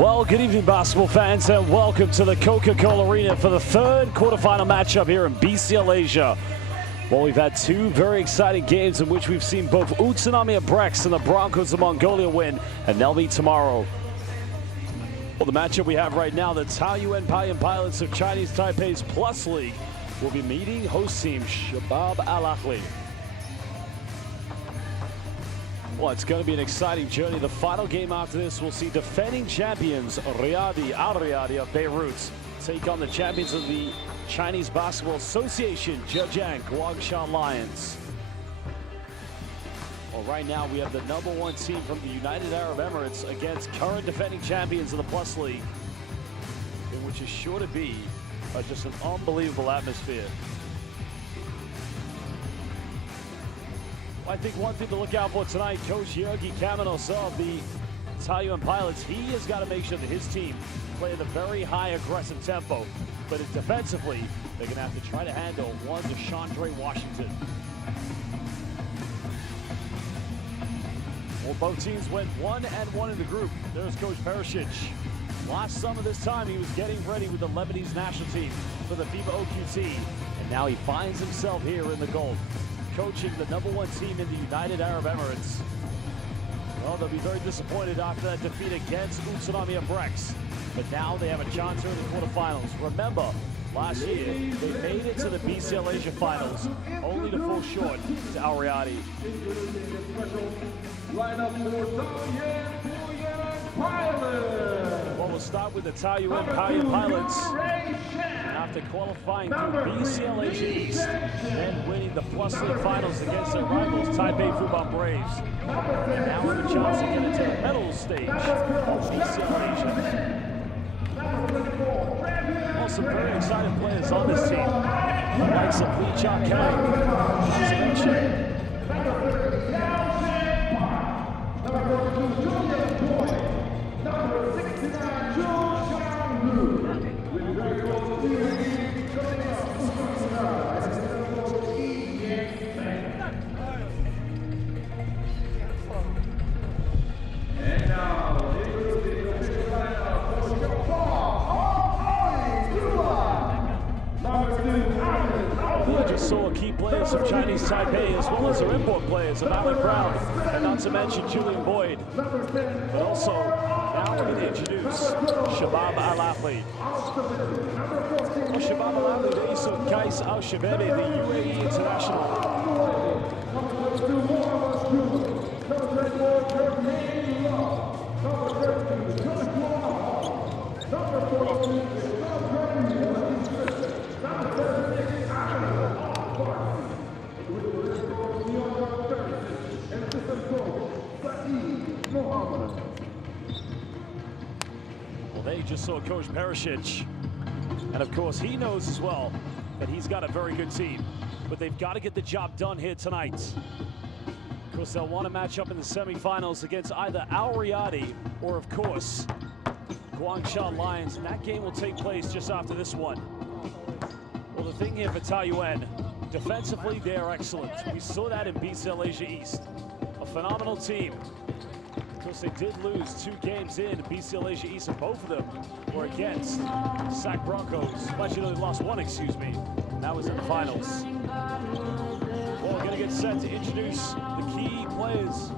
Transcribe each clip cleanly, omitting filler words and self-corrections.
Well, good evening, basketball fans, and welcome to the Coca-Cola Arena for the third quarterfinal matchup here in BCL Asia. Well, we've had two very exciting games in which we've seen both Utsunami Brex and the Broncos of Mongolia win, and they'll meet tomorrow. Well, the matchup we have right now, the Taoyuan Pauian pilots of Chinese Taipei's Plus League will be meeting host team Shabab Al Ahli. Well, it's going to be an exciting journey. The final game after this will see defending champions Al Riyadi of Beirut take on the champions of the Chinese Basketball Association, Zhejiang Guangshan Lions. Well, right now we have the #1 team from the United Arab Emirates against current defending champions of the Plus League, in which is sure to be just an unbelievable atmosphere. I think one thing to look out for tonight, Coach Jurgi Kamenos of the Taoyuan Pilots, he has got to make sure that his team play at a very high aggressive tempo. But defensively, they're going to have to try to handle one Deshaundre Washington. Well, both teams went 1-1 in the group. There's Coach Perisic. Last summer this time, he was getting ready with the Lebanese national team for the FIBA OQT. And now he finds himself here in the Gulf, coaching the #1 team in the United Arab Emirates. Well, they'll be very disappointed after that defeat against Utsunami Brex. But now they have a chance here in the quarterfinals. Remember, last year, they made it to the BCL Asia finals, only to fall short to Al Riyadi. Well, we'll start with the Taoyuan Pauian pilots. After qualifying through BCL Asia East, then winning the Plus League finals against their rivals Taipei FIBA Braves. And now have a chance to get into the medal stage of BCL Asia. Well, some very exciting players on this team. The likes of Lee Cha Kang, as mentioned. Saw key players from Chinese Taipei as well as their import players of Alec Brown and not to mention Julian Boyd. But also, now we're going to introduce Shabab Al Ahli. Well, Shabab Al Ahli, they saw Kais Al Shabebe, the UAE international. Well, they just saw Coach Perisic, and of course he knows as well that he's got a very good team, but they've got to get the job done here tonight. Of course, they'll want to match up in the semifinals against either Al Riyadi or, of course, Guangshan Lions, and that game will take place just after this one. Well, the thing here for Taoyuan, defensively they are excellent. We saw that in BCL Asia East. A phenomenal team. Of course, they did lose 2 games in BCL Asia East, and both of them were against SAC Broncos. Actually, they lost 1, excuse me. And that was in the finals. Well, we're going to get set to introduce the key players.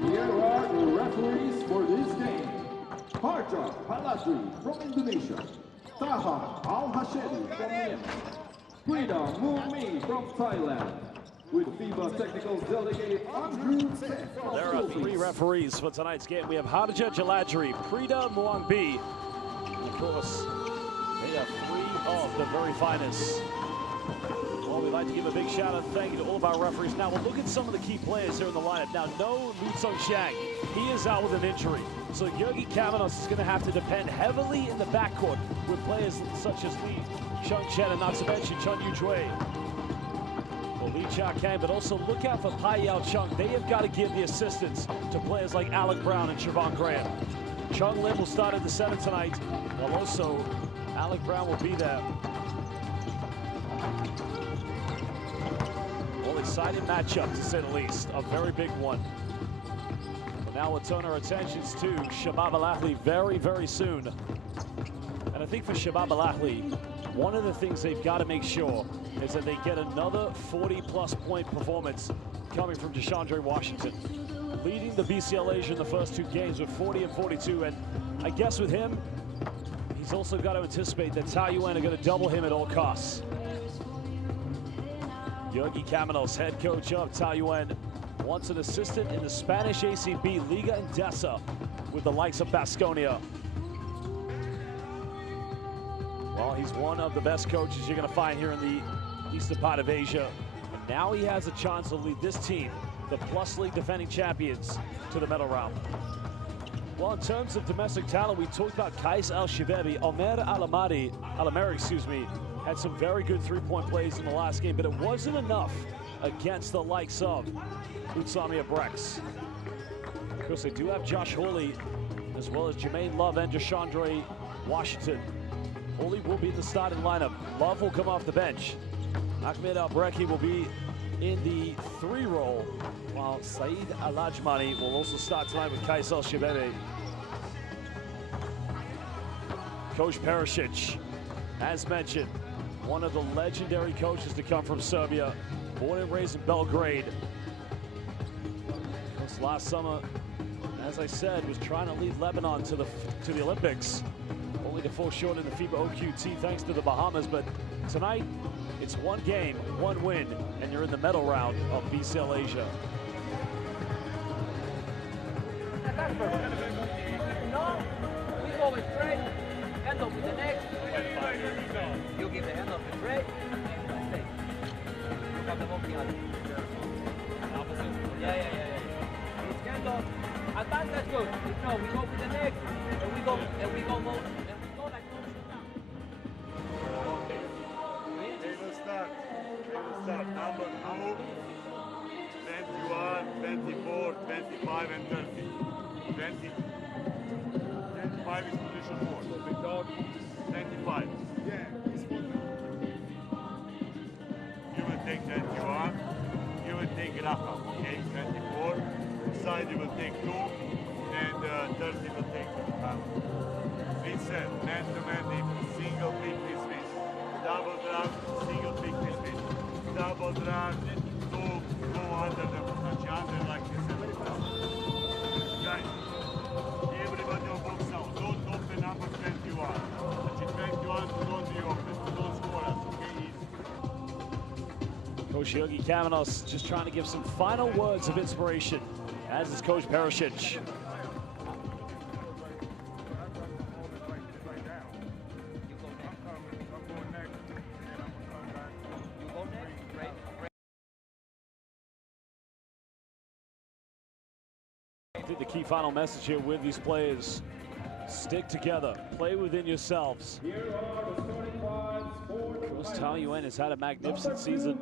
Here are the referees for this game. Harja Palasri from Indonesia. Taha Al-Hashedi from Yemen. Frida Mumi from Thailand. With FIBA Technical Delegate Andrew. There are 3 referees for tonight's game. We have Harja Jaladri, Prida Muangbi, and of course, they are 3 of the very finest. Well, we'd like to give a big shout out and thank you to all of our referees. Now, we'll look at some of the key players here in the lineup. Now, no Lu Tsung Shang. He is out with an injury. So Jurgi Kamenos is going to have to depend heavily in the backcourt with players such as Lee Chung Chen and not to mention Chun Yu Jue. for Lee Cha Kang, but also look out for Pai Yao Chung. They have got to give the assistance to players like Alec Brown and Siobhan Graham. Chung Lim will start at the center tonight, while also Alec Brown will be there. Well, exciting matchup, to say the least. A very big one. But now we'll turn our attentions to Shabab Al Ahli very, very soon. And I think for Shabab Al Ahli, one of the things they've got to make sure is that they get another 40-plus point performance coming from Deshaundre Washington, leading the BCL Asia in the first two games with 40 and 42. And I guess with him, he's also got to anticipate that Taoyuan are going to double him at all costs. Yogi Caminos, head coach of Taoyuan, once an assistant in the Spanish ACB Liga Endesa with the likes of Baskonia. Well, he's one of the best coaches you're going to find here in the eastern part of Asia. And now he has a chance to lead this team, the Plus League defending champions, to the medal round. Well, in terms of domestic talent, we talked about Qais Al-Shibabi. Omer Alameri, excuse me, had some very good three-point plays in the last game, but it wasn't enough against the likes of Utsami Abrex. Of course, they do have Josh Hawley, as well as Jermaine Love and Deshaundre Washington. Hawley will be in the starting lineup. Love will come off the bench. Ahmed Albreki will be in the 3 role, while Saeed Alajmani will also start tonight with Qais Al-Shibabi. Coach Perisic, as mentioned, one of the legendary coaches to come from Serbia, born and raised in Belgrade. This last summer, as I said, was trying to lead Lebanon to the Olympics, only to fall short in the FIBA OQT thanks to the Bahamas. But tonight, it's one game, one win, and you're in the medal round of BCL Asia. No, we go with straight, end up with the next. You give the hand up and straight, and stay. You have the walking out. Yeah. It's hand up. Advance, that's good. No, we go with the next, and we go more, and we go like They will start. Number 2, 21, 24, 25, and 30. 25 is position 4. Big dog. 25. Yeah. You will take 21. You will take Rafa. Okay, 24. Side you will take 2, and 30 will take reset. Man-to-man defense. Single pick this miss. Double drag. Single pick this miss. Double drag. Go under the under like this. Guys, everybody on box now. Don't open number 21. 21 don't be open. Don't score us. Okay, easy. Coach Yogi Caminos just trying to give some final words of inspiration, as is Coach Perisic. I think the key final message here with these players: stick together, play within yourselves. Of course, Taoyuan has had a magnificent season,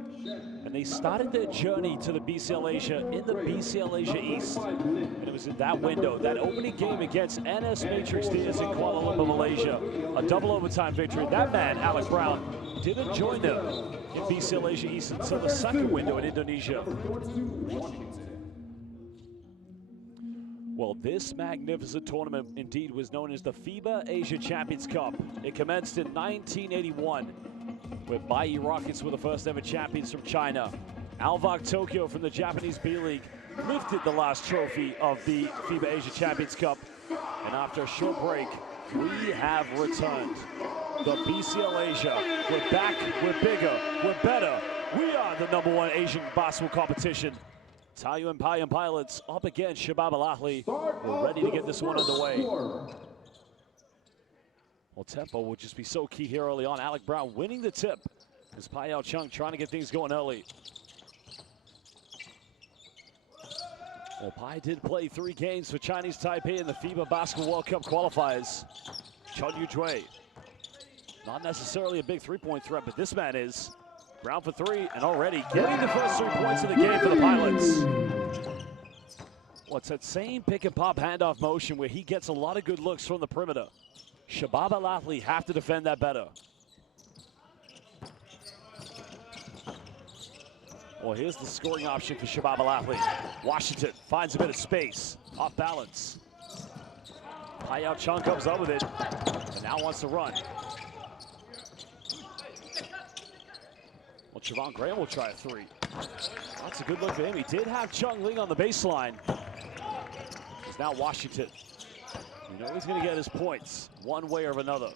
and they started their journey to the BCL Asia in the BCL Asia East. And it was in that window, that opening game against NS Matrix Diaz in Kuala Lumpur, Malaysia, a double overtime victory. That man, Alec Brown, didn't join them in BCL Asia East until the second window in Indonesia. Well, this magnificent tournament indeed was known as the FIBA Asia Champions Cup. It commenced in 1981, where Bai Rockets were the first ever champions from China. Alvak Tokyo from the Japanese B-League lifted the last trophy of the FIBA Asia Champions Cup. And after a short break, we have returned. The BCL Asia, we're back, we're bigger, we're better. We are the #1 Asian basketball competition. Taoyuan Pauian pilots up against Shabab Al Ahli. We're ready to get this one underway. Well, tempo will just be so key here early on. Alec Brown winning the tip as Pai Yao Chung trying to get things going early. Well, Pai did play 3 games for Chinese Taipei in the FIBA Basketball World Cup qualifiers. Chun Yu Jue, not necessarily a big three-point threat, but this man is. Brown for three, and already getting the first 3 points of the game for the Pilots. Well, it's that same pick and pop handoff motion where he gets a lot of good looks from the perimeter. Shabab Al Ahli have to defend that better. Well, here's the scoring option for Shabab Al Ahli. Washington finds a bit of space, off balance. Pauian Chung comes up with it, and now wants to run. Well, Javon Graham will try a three. That's a good look for him. He did have Chung Ling on the baseline. It's now Washington. You know he's going to get his points one way or another.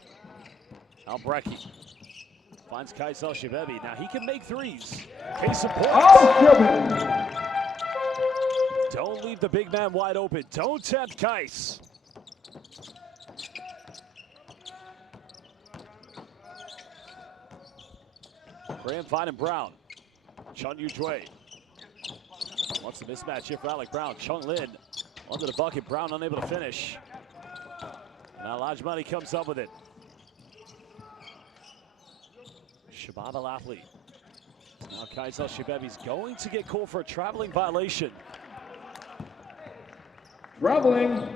Albrecht finds Kaisel Shabebi. Now he can make threes. Case in point. Don't leave the big man wide open. Don't tempt Kais. Graham finding Brown. Chun Yu-Jue. Wants the mismatch here for Alec Brown. Chung Lin under the bucket. Brown unable to finish. Now Lajmani comes up with it. Shabab Al Ahli. Now Kaisel Shabebi's going to get called for a traveling violation. Traveling.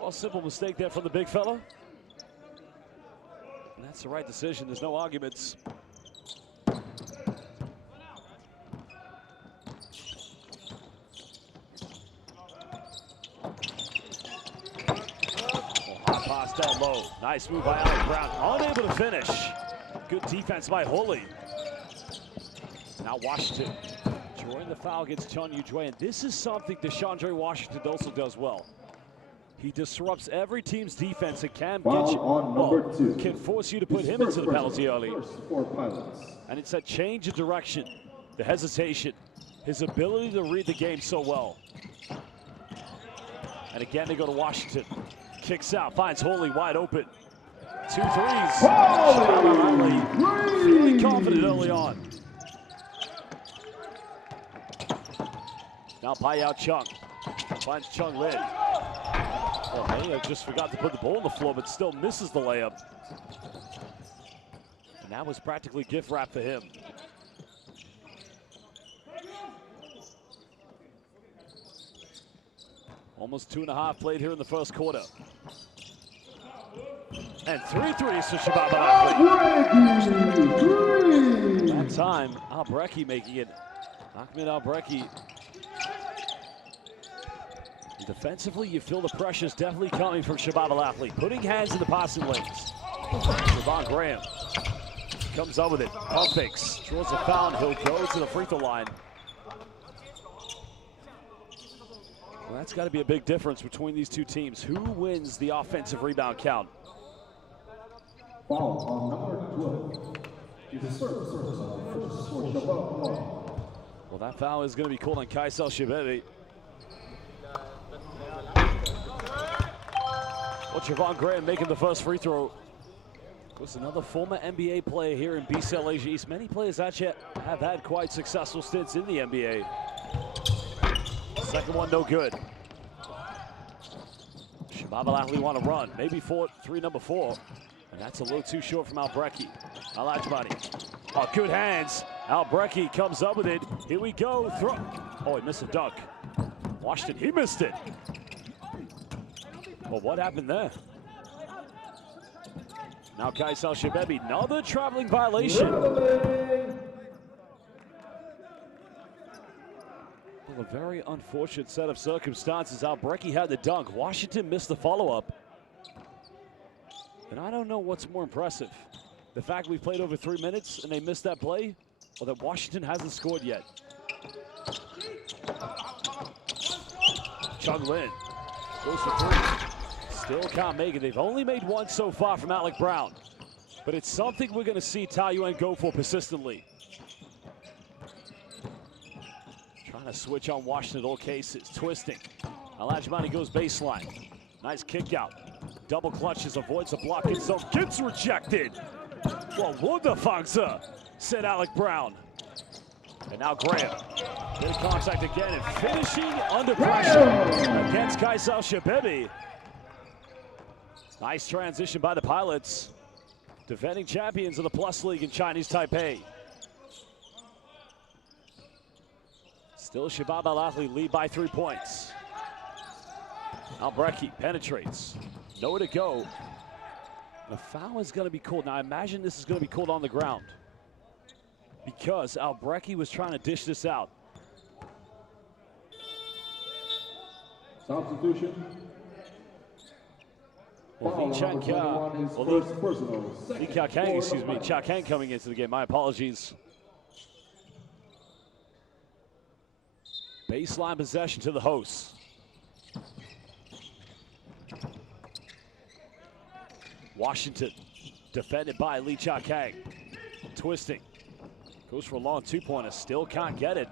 Well, simple mistake there from the big fella. And that's the right decision. There's no arguments. Hot pass down low. Nice move by Alec Brown. Unable to finish. Good defense by Holy. Now Washington. Drawing the foul against Chun Yu-Jue. And this is something DeShondre Washington also does well. He disrupts every team's defense and can get you, can force you to put him into the penalty early. And it's that change of direction, the hesitation, his ability to read the game so well. And again, they go to Washington. Kicks out, finds Holy wide open. 2 threes. Feeling confident early on. Now Pauian Chung finds Chung Lin. Well, Mayo just forgot to put the ball on the floor, but still misses the layup. And that was practically gift wrap for him. Almost 2.5 played here in the first quarter. And 3 threes for Shabab Al Ahli. That time, Albrecht making it. Ahmed Albrecht. Defensively, you feel the pressure's definitely coming from Shabab Al Ahli. Putting hands in the passing lanes. Javon Graham comes up with it. Pump fakes, draws a foul. He'll go to the free throw line. Well, that's got to be a big difference between these two teams. Who wins the offensive rebound count? Foul on number 12. Well, that foul is going to be called on Kaisel Shabebi. Well, Javon Graham making the first free throw. Was another former NBA player here in BCL Asia East. Many players actually have had quite successful stints in the NBA. Second one, no good. Shabab Al Ahli want to run. Maybe three, number 4. And that's a little too short from Albrecht. Al-Ajmani. Oh, good hands. Albrecht comes up with it. Here we go. Throw. Oh, he missed a dunk. Washington, he missed it. Well, what happened there? Now Kaisel Shabebi, another traveling violation. Well, a very unfortunate set of circumstances. Albrecht had the dunk. Washington missed the follow-up. And I don't know what's more impressive. The fact we played over 3 minutes and they missed that play, or that Washington hasn't scored yet. Chung Lin goes for 3. Still can't make it. They've only made 1 so far from Alec Brown. But it's something we're going to see Taoyuan go for persistently. Trying to switch on Washington in all cases. Twisting. Al-Ajmani goes baseline. Nice kick out. Double clutches, avoids the block itself. Gets rejected. Well, wunderfangse, said Alec Brown. And now Graham. Good contact again and finishing under pressure against Kaisel Shabebi. Nice transition by the Pilots. Defending champions of the Plus League in Chinese Taipei. Still Shabab Al Ahli lead by 3 points. Albrecht penetrates. Nowhere to go. The foul is going to be called. Now I imagine this is going to be called on the ground because Albrecht was trying to dish this out. Substitution. Well, Cha Kang coming into the game. My apologies. Baseline possession to the hosts. Washington defended by Lee Cha Kang. Twisting. Goes for a long two-pointer. Still can't get it.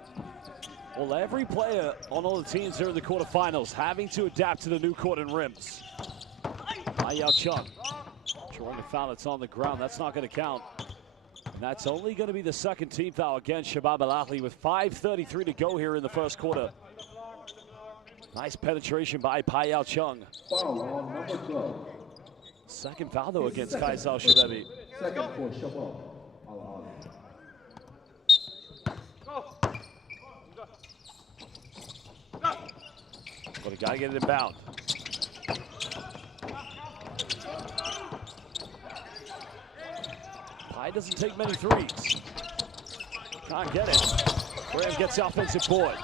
Well, every player on all the teams here in the quarterfinals having to adapt to the new court and rims. Yao Chung drawing a foul that's on the ground. That's not going to count. And that's only going to be the second team foul against Shabab Al Ahli with 5:33 to go here in the first quarter. Nice penetration by Yao Chung. Foul on number 12. Second foul though against Kaisal Shabebi. Second for Shabab Al Ahli. But a guy get it inbound. Pai doesn't take many threes. Can't get it. Graham gets the offensive board.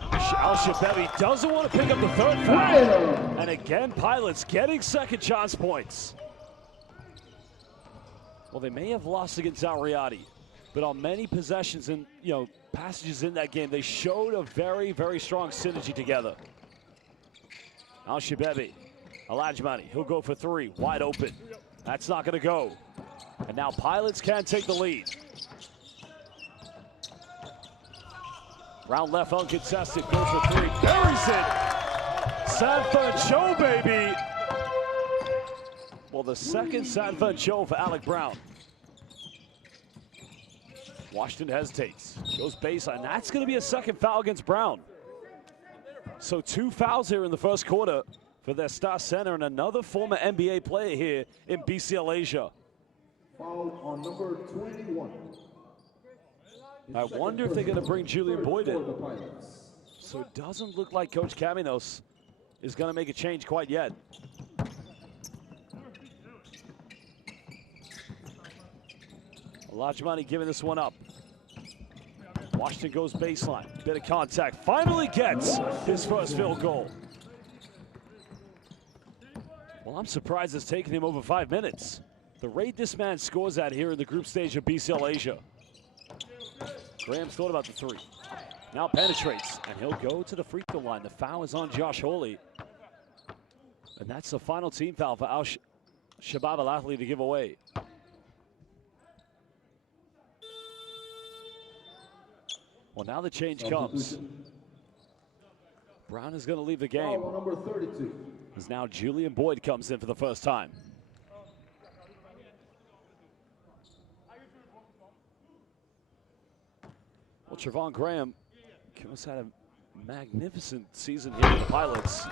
Al-Shababi doesn't want to pick up the third foul. And again, Pilots getting second chance points. Well, they may have lost against Al Riyadi, but on many possessions and passages in that game, they showed a very, very strong synergy together. Al-Shababi, Al-Ajmani, he'll go for three, wide open. That's not going to go. And now Pilots can take the lead. Round left uncontested, goes for three, buries it. Sanford Cho, baby. Well, the second Sanford Cho for Alec Brown. Washington hesitates, goes baseline. That's going to be a second foul against Brown. So 2 fouls here in the first quarter for their star center and another former NBA player here in BCL Asia. Foul on number 21. I wonder if they're going to bring Julian Boyd in. So it doesn't look like Coach Caminos is going to make a change quite yet. Lajmani giving this one up. Washington goes baseline. Bit of contact. Finally gets his first field goal. Well, I'm surprised it's taken him over 5 minutes. The rate this man scores at here in the group stage of BCL Asia. Graham's thought about the three. Now penetrates, and he'll go to the free throw line. The foul is on Josh Holy. And that's the final team foul for Shabab Al Ahli to give away. Well, now the change comes. Brown is going to leave the game. Foul number 32. As now Julian Boyd comes in for the first time. Well, Trevon Graham has had a magnificent season here with the Pilots.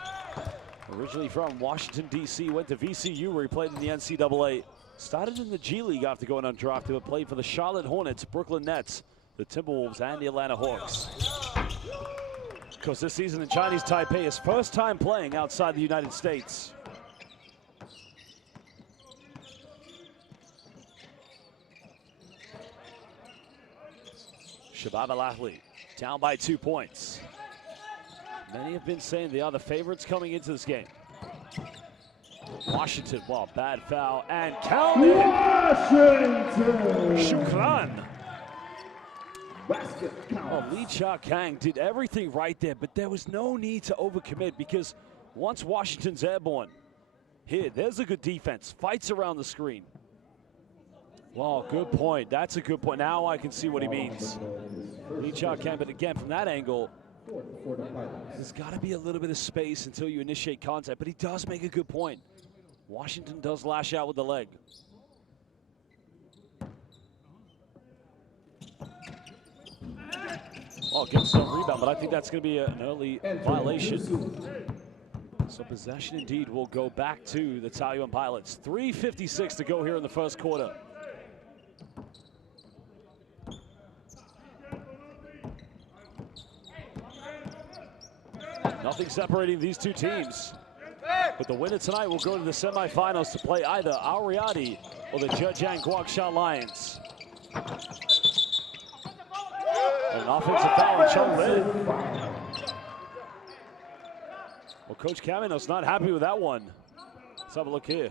Originally from Washington, D.C., went to VCU where he played in the NCAA. Started in the G League after going undrafted, but played for the Charlotte Hornets, Brooklyn Nets, the Timberwolves, and the Atlanta Hawks. Because this season in Chinese Taipei, his first time playing outside the United States. Shabab Al Ahli down by 2 points. Many have been saying they are the favorites coming into this game. Washington, well, bad foul, and counted. Shukran. Basket count. Well, Lee Cha Kang did everything right there, but there was no need to overcommit because once Washington's airborne, here, there's a good defense. Fights around the screen. Well, good point. That's a good point. Now I can see what he means. Lee Cha Kang, but again, from that angle, there's got to be a little bit of space until you initiate contact, but he does make a good point. Washington does lash out with the leg. Well, gets some rebound, but I think that's going to be an early violation. So possession indeed will go back to the Taoyuan Pilots. 3:56 to go here in the first quarter. Nothing separating these two teams. But the winner tonight will go to the semifinals to play either Ariadi or the Zhejiang Guangxia Lions. And an offensive foul on Chung Lin. Well, Coach Camino's not happy with that one. Let's have a look here.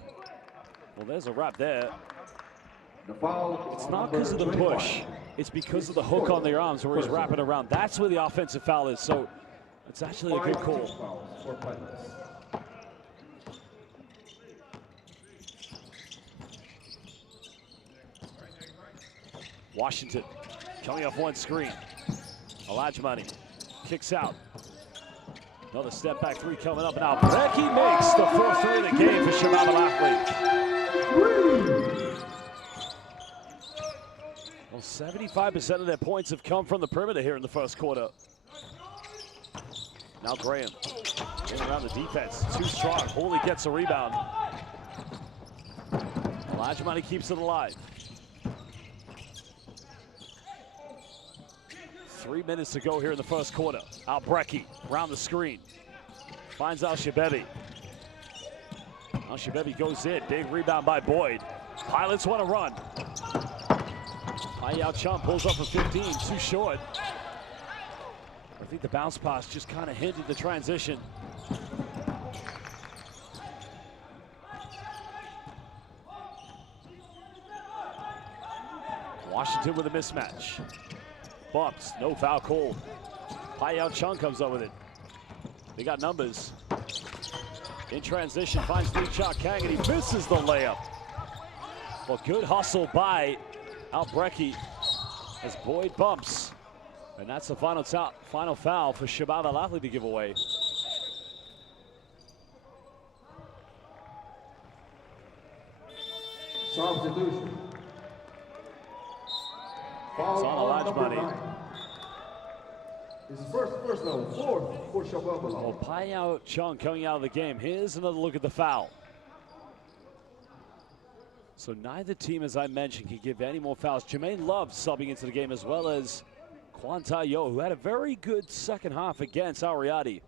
Well, there's a wrap there. It's not because of the push. It's because of the hook on the arms where he's wrapping around. That's where the offensive foul is. So it's actually a good call. Washington coming off one screen. Alajmani kicks out. Another step back three coming up. Now Becky makes the fourth three of the game for Shabab Al Ahli. Well, 75% of their points have come from the perimeter here in the first quarter. Now Graham in around the defense. Too strong. Hooley gets a rebound. Alajmani keeps it alive. 3 minutes to go here in the first quarter. Al-Brecky around the screen. Finds Al-Shababi. Al-Shababi goes in. Big rebound by Boyd. Pilots want to run. Yao Chum pulls up a 15. Too short. I think the bounce pass just kind of hindered the transition. Washington with a mismatch. Bumps, no foul called. Yao Chung comes up with it. They got numbers. In transition, finds Lee Cha Kang, and he misses the layup. Well, good hustle by Al-Brecky as Boyd bumps. And that's the final foul for Shabab Al Ahli to give away. Substitution. It's on Alajmani. His fourth for Shabab Al Ahli. Well, Yao Chung coming out of the game. Here's another look at the foul. So neither team, as I mentioned, can give any more fouls. Jermaine Love subbing into the game, as well as Kwan Ta-Yo, who had a very good second half against Ariadi.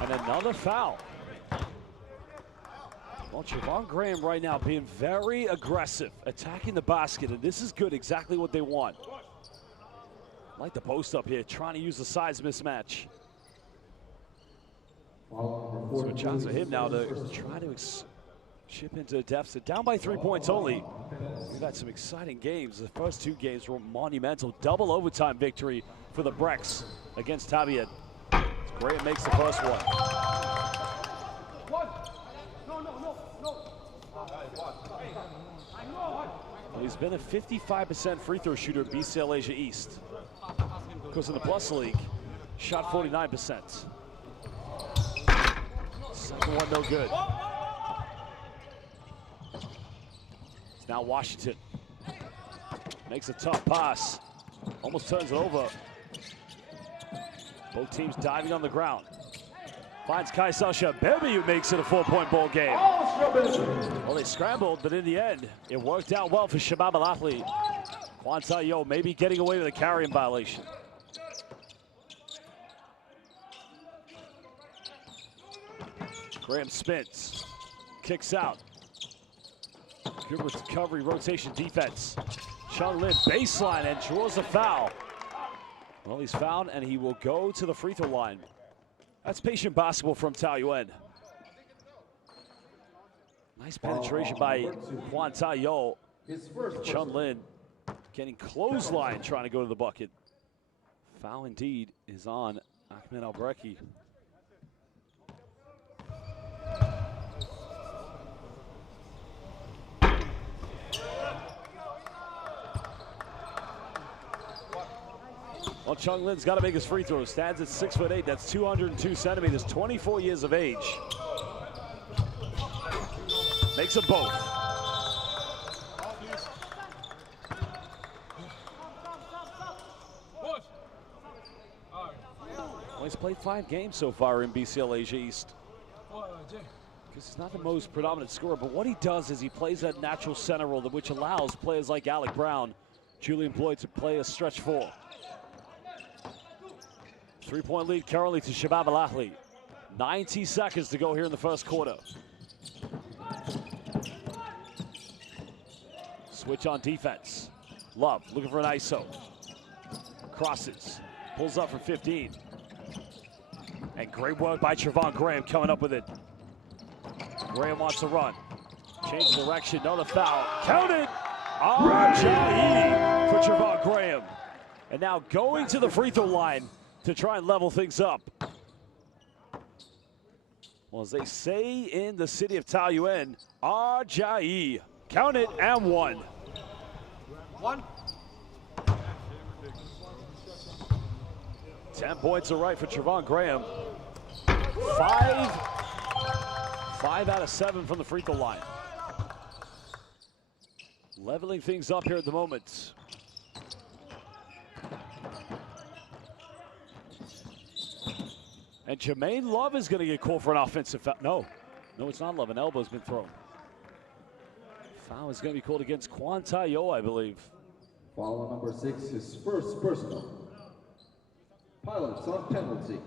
And another foul. Well, Javon Graham right now being very aggressive, attacking the basket, and this is good, exactly what they want. Like the post up here, trying to use the size mismatch. So a chance for him now to try to chip into a deficit. Down by 3 points only. We've had some exciting games. The first two games were monumental. Double overtime victory for the Brex against Taoyuan. Graham makes the first one. Well, he's been a 55% free throw shooter at BCL Asia East. Because in the Plus League, shot 49%. Second one, no good. It's now Washington. Makes a tough pass. Almost turns it over. Both teams diving on the ground. Finds Kaisel Shababi, who makes it a 4-point ball game. Well, they scrambled, but in the end, it worked out well for Shabab Al Ahli. Kwan Ta-Yo maybe getting away with a carrying violation. Graham spins, kicks out. Good recovery, rotation defense. Chung Lin baseline and draws a foul. Well, he's fouled, and he will go to the free throw line. That's patient basketball from Taoyuan. Nice penetration by Kwan Ta-Yo. Chung Lin getting clothesline, trying to go to the bucket. Foul indeed is on Ahmed Al-Brecky. Well, Chung Lin's got to make his free throw. Stands at 6'8". That's 202 centimeters, 24 years of age. Makes them both. Well, he's played 5 games so far in BCL Asia East. Because he's not the most predominant scorer, but what he does is he plays that natural center role, which allows players like Alec Brown, Julian Boyd to play a stretch 4. 3-point lead currently to Shabab Al Ahli. 90 seconds to go here in the first quarter. Switch on defense. Love looking for an ISO. Crosses, pulls up for 15. And great work by Trevon Graham coming up with it. Graham wants to run. Change direction, another foul. Counted! Ajayi for Trevon Graham. And now going to the free throw line to try and level things up. Well, as they say in the city of Taoyuan, Ajayi. Count it and 1. 1. 10 points are right for Trevon Graham. 5 out of 7 from the free throw line. Leveling things up here at the moment. And Jermaine Love is going to get called for an offensive foul. No, it's not Love. An elbow's been thrown. Foul is going to be called against Kwan Tayo, I believe. Foul on number 6, his first personal. Pilots on penalty.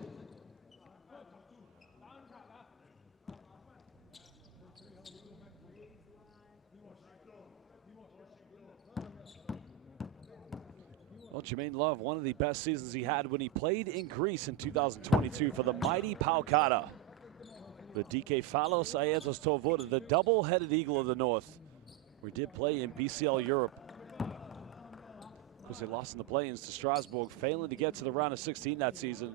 Well, Jermaine Love, one of the best seasons he had when he played in Greece in 2022 for the mighty Paukara. The DK Phalos Aetos Tovoda, the double-headed Eagle of the North. We did play in BCL Europe. Of course, they lost in the play-ins to Strasbourg, failing to get to the round of 16 that season.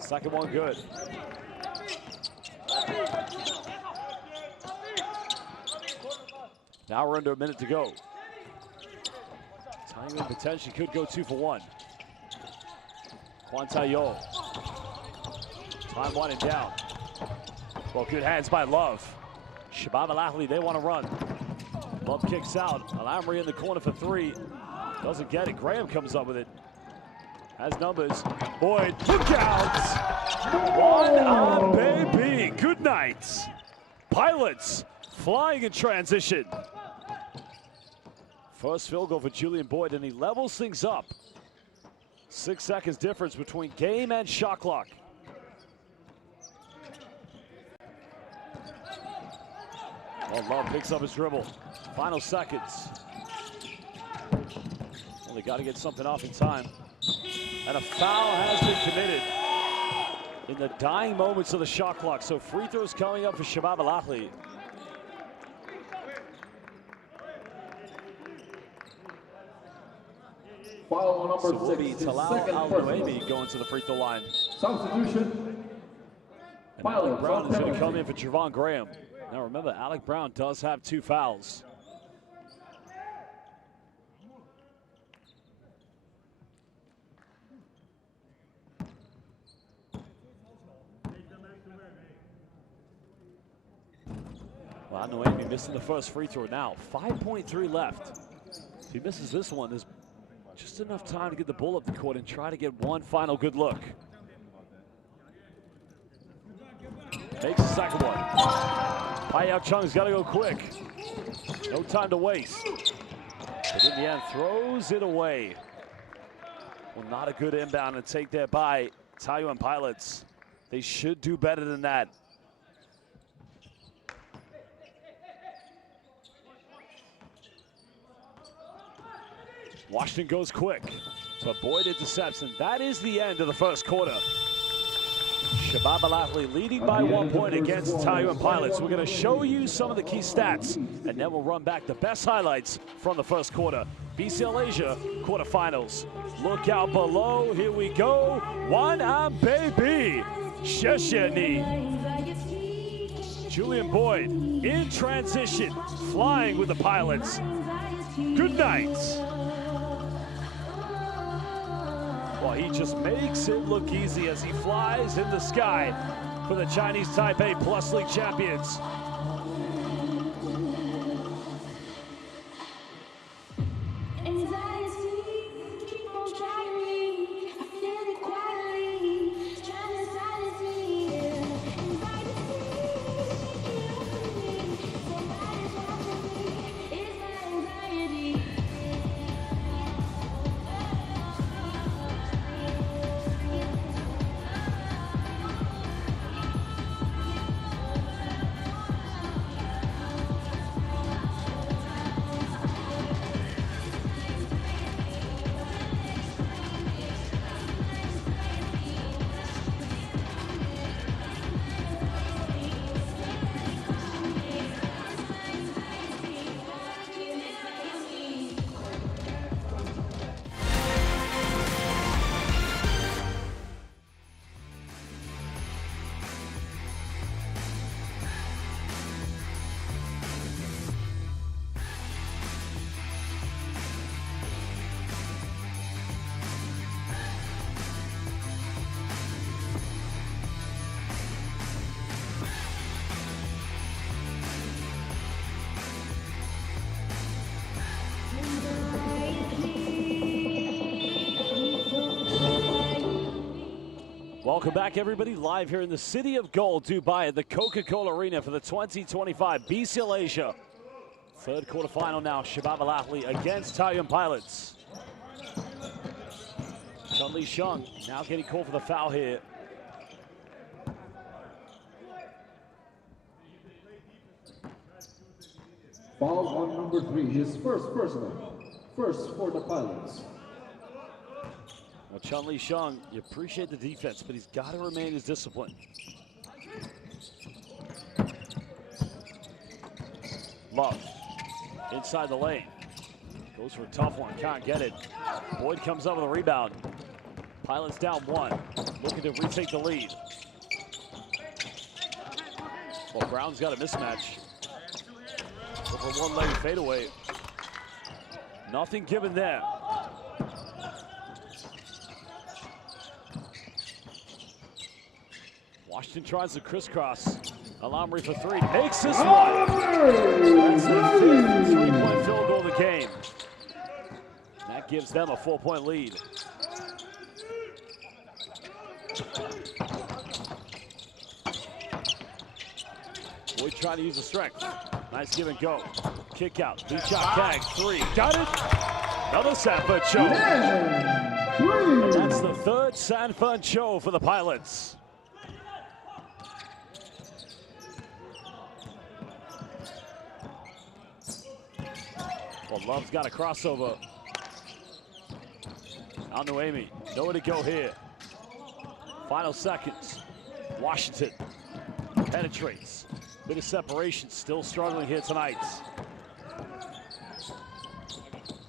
Second one good. Now we're under a minute to go. Taoyuan potentially could go 2 for 1. Kwan Tayo. Time winding down. Well, good hands by Love. Shabab Al Ahli, they want to run. Love kicks out. Al-Amri in the corner for 3. Doesn't get it. Graham comes up with it. Has numbers. Boyd, look out! 1 on baby. Good night. Pilots flying in transition. First field goal for Julian Boyd, and he levels things up. 6 seconds difference between game and shot clock. Well, Love picks up his dribble. Final seconds. Well, they got to get something off in time. And a foul has been committed in the dying moments of the shot clock. So free throws coming up for Shabab Al Ahli. Foul on number So will 6, be his Talal second Al-Nuaimi personal. going to the free throw line. Substitution. And Alec Pilots Brown on is going to come penalty. in for Trevon Graham. Now remember, Alec Brown does have 2 fouls. Well, Al-Nuaimi missing the first free throw now. 5.3 left. If he misses this one, there's just enough time to get the ball up the court and try to get one final good look. Makes the second one. Payao Chung's got to go quick. No time to waste. But in the end, throws it away. Well, not a good inbound and take there by Taoyuan Pilots. They should do better than that. Washington goes quick, but Boyd intercepts, and that is the end of the first quarter. Shabab Al Ahli leading by 1 point against Taoyuan Pilots. We're going to show you some of the key stats, and then we'll run back the best highlights from the first quarter. BCL Asia quarterfinals. Look out below. Here we go. 1 on baby. Shesheni. Julian Boyd in transition, flying with the Pilots. Good night. Well, he just makes it look easy as he flies in the sky for the Chinese Taipei Plus League champions. Welcome back, everybody. Live here in the City of Gold, Dubai, at the Coca-Cola Arena for the 2025 BCL Asia. Third quarterfinal now. Shabab Al Ahli against Taoyuan Pilots. Chun-Li Shung now getting called for the foul here. Foul on number 3, his first personal. First for the Pilots. Now Chun-Li Shung, you appreciate the defense, but he's got to remain his discipline. Love, inside the lane. Goes for a tough one, can't get it. Boyd comes up with a rebound. Pilots down 1, looking to retake the lead. Well, Brown's got a mismatch. Over one leg fadeaway. Nothing given there. Washington tries to crisscross. Alamri for 3, makes this one. That's the 5th three-point field goal of the game. And that gives them a 4-point lead. Boyd trying to use the strength. Nice give and go. Kick out. Lee Cha Kang, 3. Got it. Another Sanford show. And that's the 3rd Sanford show for the Pilots. Well, Love's got a crossover. Al Nuaimi, nowhere to go here. Final seconds. Washington penetrates. Bit of separation, still struggling here tonight.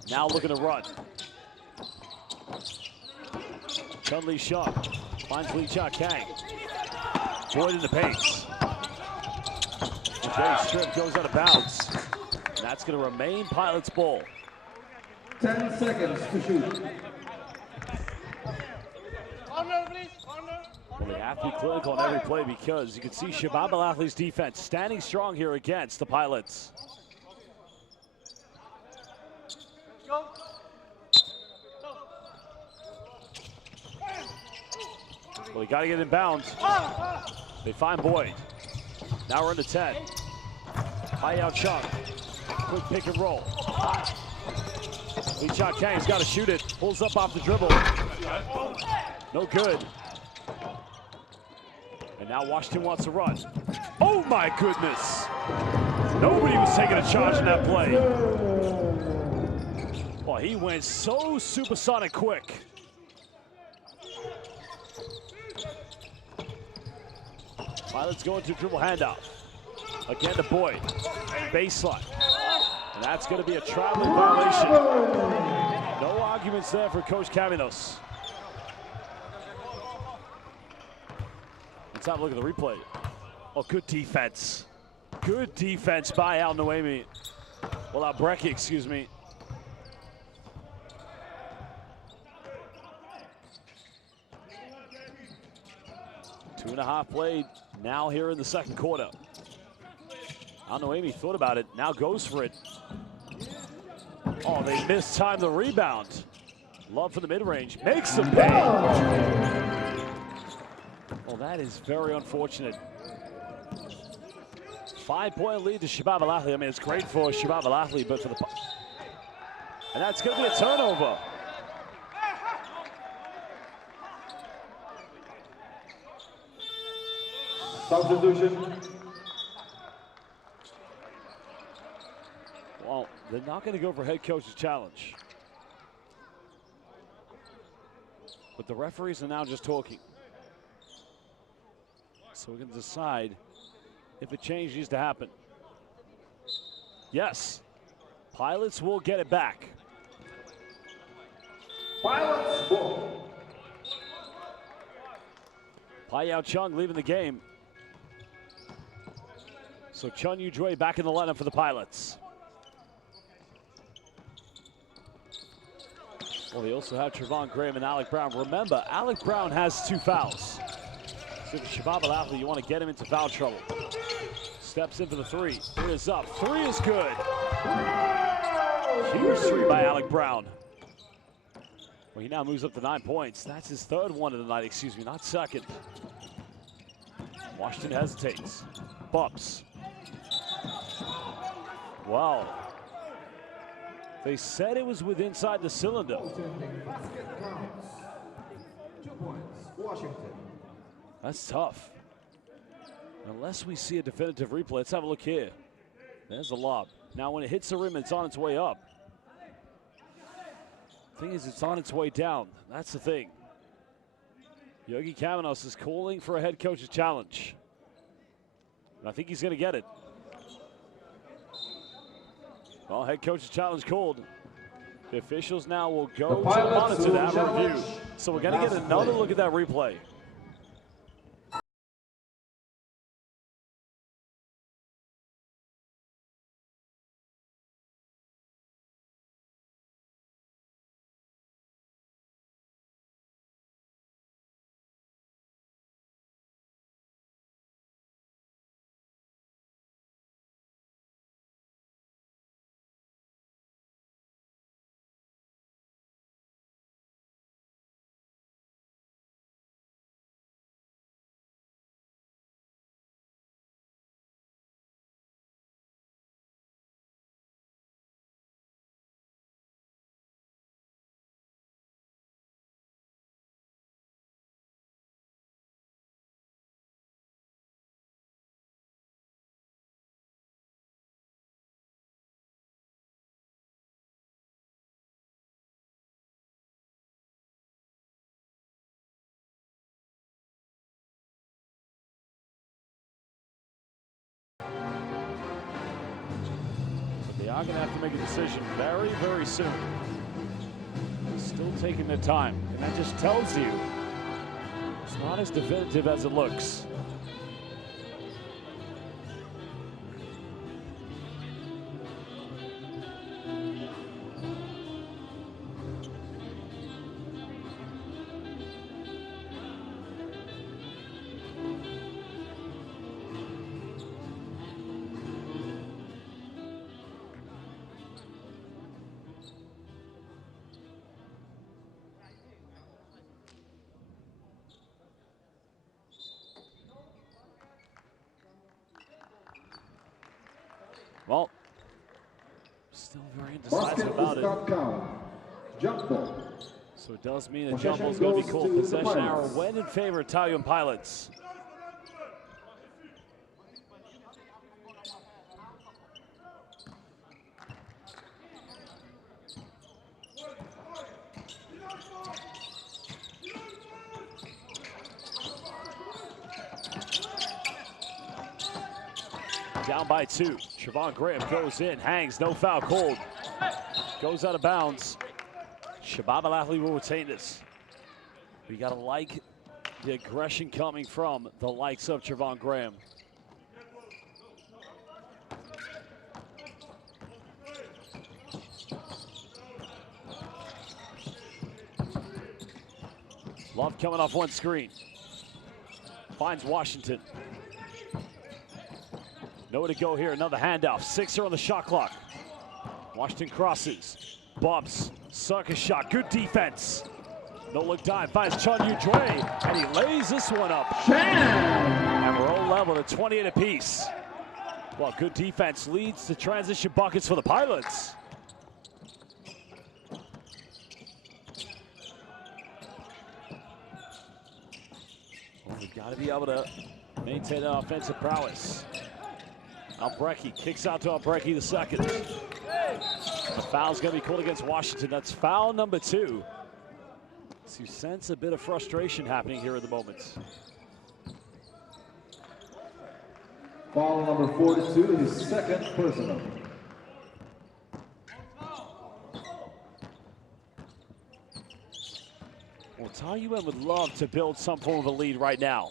Now looking to run. Chun-Li Shung finds Lee Cha Kang. Boyd in the pace. Okay, strip goes out of bounds. And that's going to remain Pilots' ball. 10 seconds to shoot. Well, they have to be clinical on every play because you can see Shabab Al Ahli's defense standing strong here against the Pilots. Well, they got to get in bounds. They find Boyd. Now we're into 10. Hai Chung. Quick pick and roll. Lee Cha Kang's got to shoot it. Pulls up off the dribble. No good. And now Washington wants to run. Oh my goodness! Nobody was taking a charge in that play. Well, he went so supersonic quick. Pilots going to dribble handoff. Again to Boyd. Baseline. And that's going to be a traveling violation. No arguments there for Coach Caminos. Let's have a look at the replay. Oh, good defense. Good defense by Al Nuaimi. Well, Albrecht, excuse me. Two and a half played now here in the second quarter. Al Nuaimi thought about it, now goes for it. Oh, they mistimed the rebound. Love for the mid-range, makes the pay. Well, that is very unfortunate. 5-point lead to Shabab Al Ahli. I mean, it's great for Shabab Al Ahli, but for the... And that's going to be a turnover. Substitution. Well, they're not going to go for head coach's challenge. But the referees are now just talking. So we can decide if a change needs to happen. Yes, Pilots will get it back. Pilots ball. Hai Chung leaving the game. So Chun Yu-Jue back in the lineup for the Pilots. Well, they also have Trevon Graham and Alec Brown. Remember, Alec Brown has 2 fouls. So if Shabab Al Ahli, you want to get him into foul trouble. Steps in for the 3. 3 is up. 3 is good. Huge 3 by Alec Brown. Well, he now moves up to 9 points. That's his third one of the night, excuse me, not second. Washington hesitates. Bumps. Wow. They said it was with inside the cylinder. Basket counts. 2 points, Washington. That's tough. Unless we see a definitive replay. Let's have a look here. There's the lob. Now when it hits the rim, it's on its way up. Thing is, it's on its way down. That's the thing. Yogi Kamenos is calling for a head coach's challenge. And I think he's going to get it. Well, head coach's challenge called. The officials now will go to the monitor to have a review. So we're going to get another look at that replay. They are going to have to make a decision very, very soon. Still taking their time. And that just tells you it's not as definitive as it looks. Well, still very indecisive about it. Jump ball. So it does mean a jump ball is going to be called. Possession arrow went in favor of Taoyuan Pilots. Down by 2. Siobhan Graham goes in, hangs, no foul called. Goes out of bounds. Shabab Al Ahli will retain this. We gotta like the aggression coming from the likes of Siobhan Graham. Love coming off one screen. Finds Washington. Nowhere to go here, another handoff. 6er on the shot clock. Washington crosses, bumps, circus shot, good defense. No look dive, finds Chun Yu Dre, and he lays this one up. And we're all level to 28 apiece. Well, good defense leads to transition buckets for the Pilots. Well, we've got to be able to maintain that offensive prowess. Albrecht kicks out to Albrecht the second. The foul's going to be called against Washington. That's foul number 2. So you sense a bit of frustration happening here at the moment. Foul number 42, his second personal. Well, Taoyuan would love to build some form of a lead right now.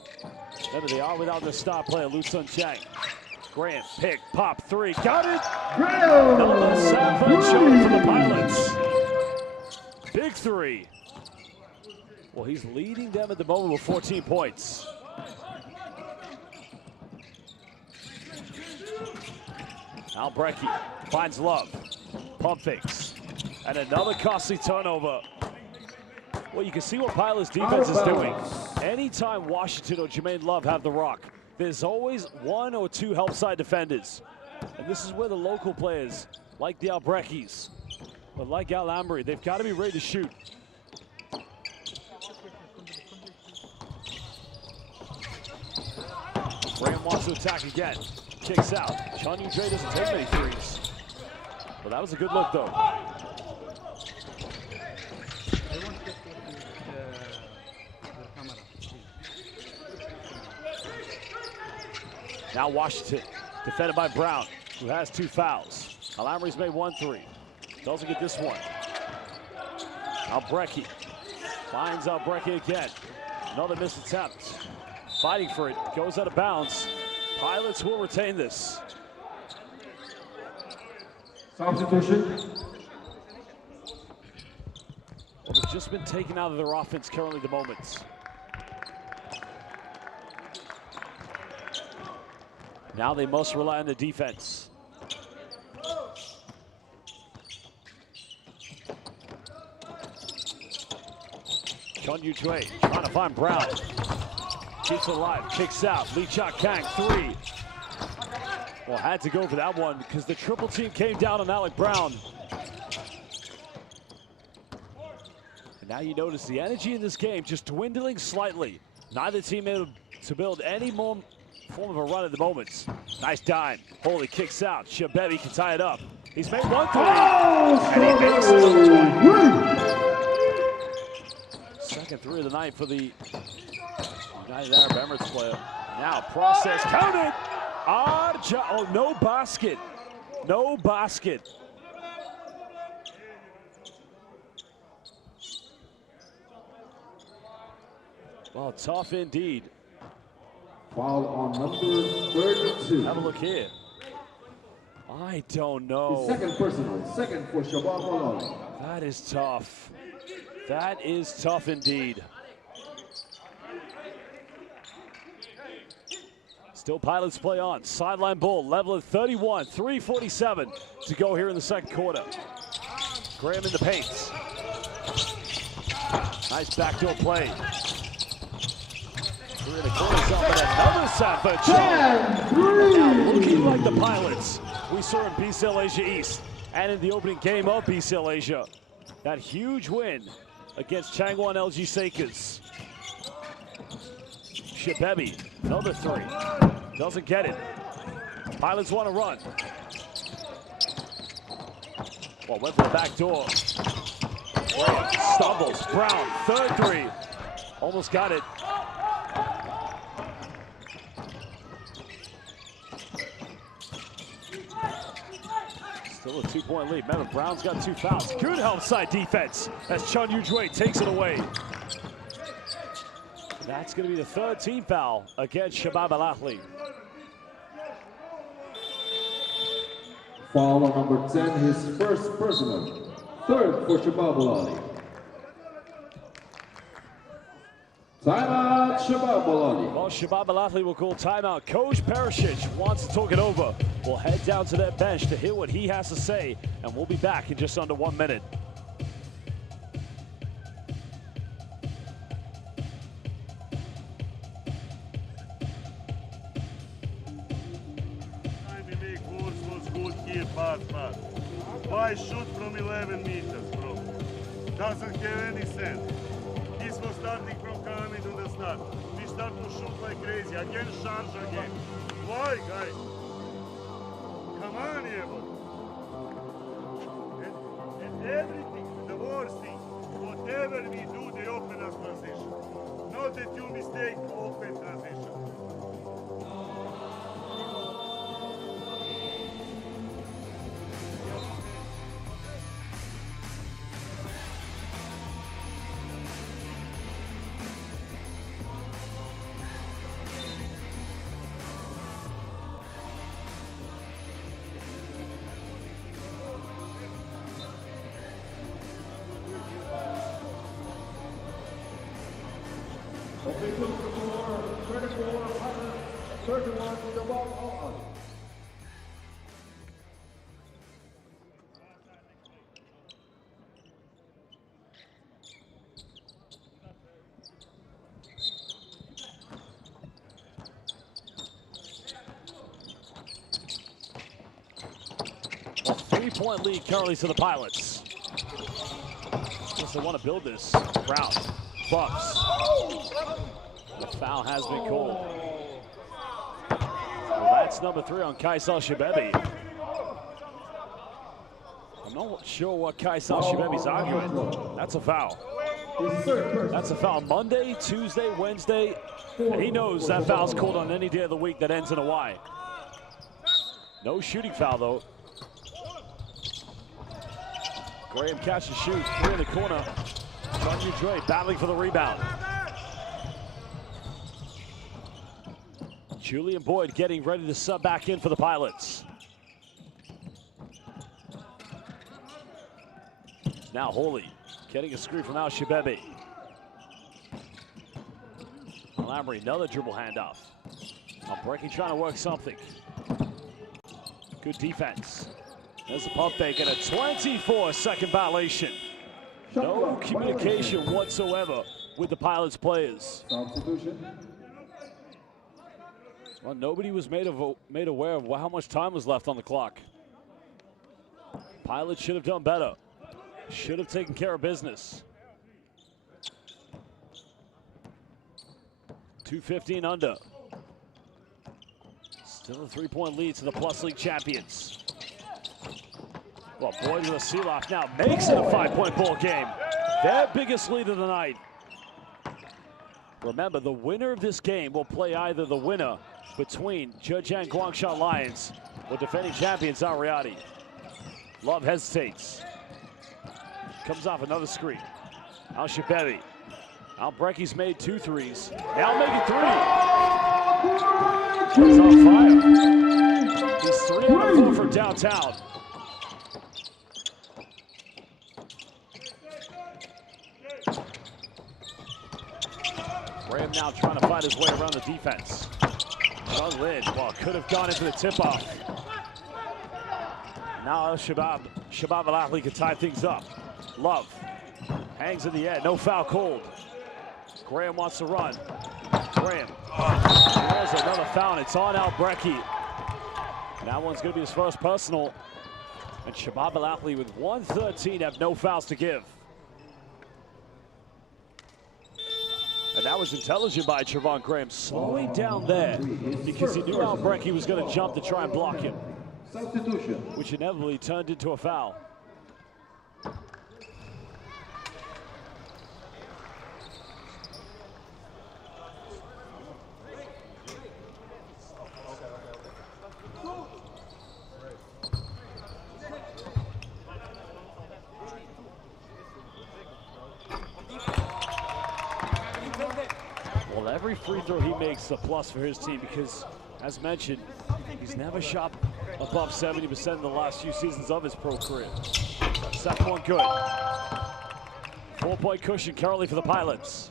Remember, they are without their star player, Lu Sun Chang. Graham, pick, pop, 3, got it! Number 7 shot for the Pilots. Big 3. Well, he's leading them at the moment with 14 points. Albrecht finds Love, pump fakes, and another costly turnover. Well, you can see what Pilot's defense is doing. Anytime Washington or Jermaine Love have the rock, there's always one or two help side defenders. And this is where the local players, like the Albrecht's, but like Al Ambry, they've got to be ready to shoot. Graham wants to attack again. Kicks out. Chun Yu-Dre doesn't take many threes. But that was a good look, though. Now Washington, defended by Brown, who has 2 fouls. Al Ambry's made 1 3. Doesn't get this one. Albrecht finds Albrecht again. Another missed attempt. Fighting for it, goes out of bounds. Pilots will retain this. Substitution. Well, they've just been taken out of their offense currently at the moment. Now they must rely on the defense. Chun Yu-Dre trying to find Brown. Keeps it alive, kicks out. Lee Cha-Kang, 3. Well, had to go for that one because the triple team came down on Alec Brown. And now you notice the energy in this game just dwindling slightly. Neither team able to build any more form of a run at the moment. Nice dime. Holy kicks out. Shabab can tie it up. He's made 1 3. And he makes it. Second 3 of the night for the United Arab Emirates player. Now process counted. Oh, no basket. No basket. Well, tough indeed. Foul on number 32. Have a look here. I don't know. The second personal, second for Shabab Al Ahli. That is tough. That is tough indeed. Still Pilots play on. Sideline Bull, level at 31, 3:47 to go here in the second quarter. Graham in the paint. Nice backdoor play. 3 in the corner zone, but another shot for Chun. Now looking like the Pilots we saw in BCL Asia East and in the opening game of BCL Asia. That huge win against Changwon LG Sakers. Shabab, another 3. Doesn't get it. Pilots want to run. Well, went for the back door. Graham stumbles. Brown, third 3. Almost got it. Still a 2-point lead. Remember, Brown's got 2 fouls. Good help side defense as Chun Yu-Dre takes it away. That's going to be the 3rd team foul against Shabab Al Ahli. Foul on number 10, his first personal. 3rd for Shabab Al Ahli. Timeout, Shabab Al Ahli. Well, Shabab Al Ahli will call timeout. Coach Perisic wants to talk it over. We'll head down to that bench to hear what he has to say, and we'll be back in just under 1 minute. Pass. Why shoot from 11 meters, bro? Doesn't have any sense. This was starting from coming to the start. We start to shoot like crazy. Again, charge again. Why, guys? Come on, Evo. And everything, the worst thing, whatever we do, they open us transition. Not that you mistake open transition. Officials score 34, 31, Shabab Al Ahli. 3-point lead currently to the Pilots. Guess they want to build this. Brown, bucks. The foul has been called. Well, that's number 3 on Kaisal Shabebi. I'm not sure what Kaisal Shabebi's arguing. That's a foul. That's a foul Monday, Tuesday, Wednesday. And he knows that foul's called on any day of the week that ends in a Y. No shooting foul, though. Graham catch and shoot. 3 in the corner. John Dre battling for the rebound. Julian Boyd getting ready to sub back in for the Pilots. Now Holy getting a screen from Al Shabebi. Lamry, another dribble handoff. Breaking, trying to work something. Good defense. There's a pump fake and a 24-second violation. No communication whatsoever with the Pilots players. Well, nobody was made aware of how much time was left on the clock. Pilots should have done better. Should have taken care of business. 2:15 under. Still a 3-point lead to the Plus League champions. Well, Boyd with a seal-off now makes it a 5-point ball game. Their biggest lead of the night. Remember, the winner of this game will play either the winner between Zhejiang Guangxia Lions or defending champions Ariadi. Love hesitates. Comes off another screen. Al Shabebi. Al Brecky's made 2 threes. Now making 3. He's on fire. He's 3 out of 4 for downtown. Graham now trying to find his way around the defense. Young Lin, well, could have gone into the tip-off. Now Shabab Al Ahli can tie things up. Love hangs in the air, no foul called. Graham wants to run. Graham, there's another foul, and it's on Al Brecky. That one's gonna be his first personal. And Shabab Al Ahli with 1:13 have no fouls to give. And that was intelligent by Trevon Graham, slowing down there because he knew Al Brecky was going to jump to try and block him, which inevitably turned into a foul. Every free throw he makes is a plus for his team because, as mentioned, he's never shot above 70% in the last few seasons of his pro career. Second one good. 4-point cushion currently for the Pilots.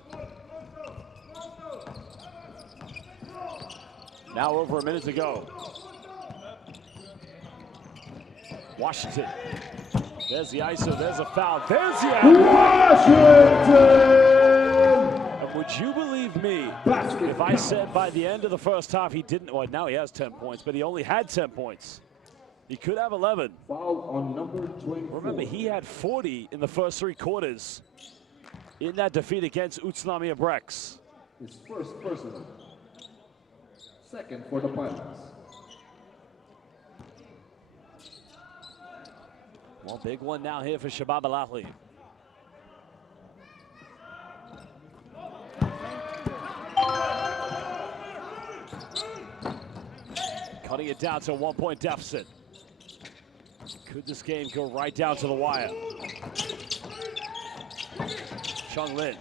Now over a minute to go. Washington. There's the ISO, there's a foul, there's the Washington! Would you believe me if I said by the end of the first half he didn't, well, now he has 10 points, but he only had 10 points. He could have 11. Foul on number 24. Remember, he had 40 in the first 3 quarters in that defeat against Utsunomiya Brex. His first personal. Second for the Pilots. Well, big one now here for Shabab Al Ahli. Cutting it down to a 1-point deficit. Could this game go right down to the wire? Chung Lin,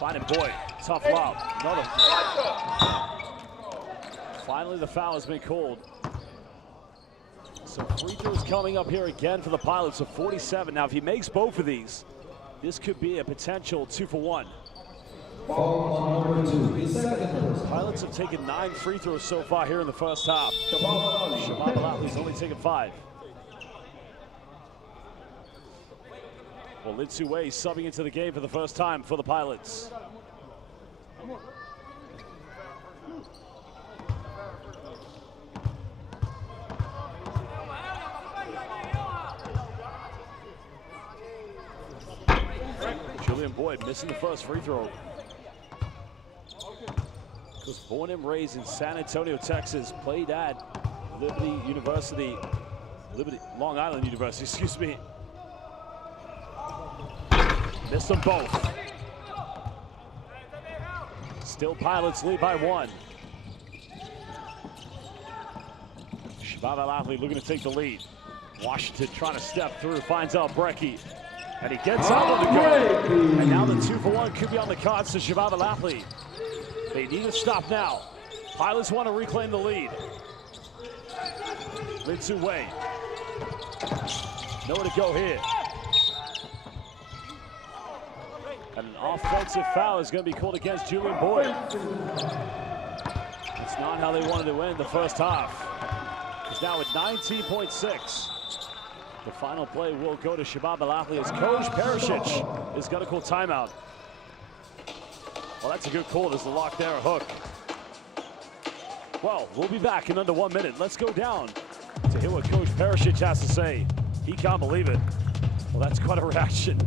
finding Boyd, tough lob. Another. Finally, the foul has been called. So free throws coming up here again for the Pilots of 47. Now, if he makes both of these, this could be a potential 2 for 1. Pilots have taken 9 free throws so far here in the first half. Shabab Al Ahli's only taken 5. Well, Lin Sue subbing into the game for the first time for the Pilots. Julian Boyd missing the first free throw. Was born and raised in San Antonio, Texas, played at Long Island University, excuse me. Missed them both. Still Pilots lead by 1. Shabab Al Ahli looking to take the lead. Washington trying to step through, finds out Brecky. And he gets out on the go. And now the 2-for-1 could be on the cards to Shabab Al Ahli. They need to stop now. Pilots want to reclaim the lead. Linsu Wei. Nowhere to go here. And an offensive foul is going to be called against Julian Boyd. It's not how they wanted to end the first half. He's now at 19.6. The final play will go to Shabab Al Ahli as Coach Perisic is going to call timeout. Well, that's a good call. There's the lock there, a hook. Well, we'll be back in under 1 minute. Let's go down to hear what Coach Perisic has to say. He can't believe it. Well, that's quite a reaction.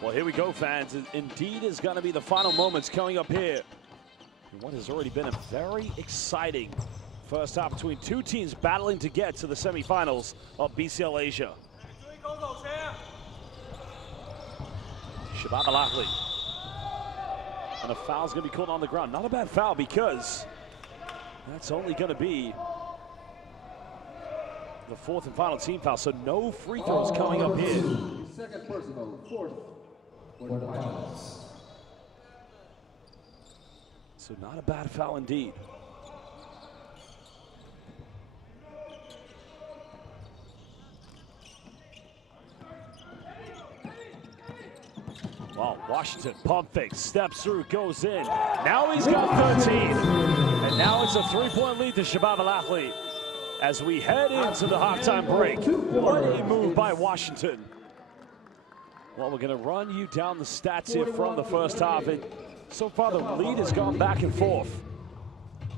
Well, here we go, fans. Indeed is going to be the final moments coming up here. And what has already been a very exciting first half between two teams battling to get to the semifinals of BCL Asia. Shabab Al Ahli. And a foul's going to be called on the ground. Not a bad foul because that's only going to be the fourth and final team foul. So no free throws coming up here. Second personal, fourth. For the Pilots. So not a bad foul indeed. Well, Washington pump fake, steps through, goes in. Now he's got 13. And now it's a 3-point lead to Shabab Al Ahli as we head into the halftime break. What a move by Washington. Well, we're going to run you down the stats here from the first half. And so far, the lead has gone back and forth.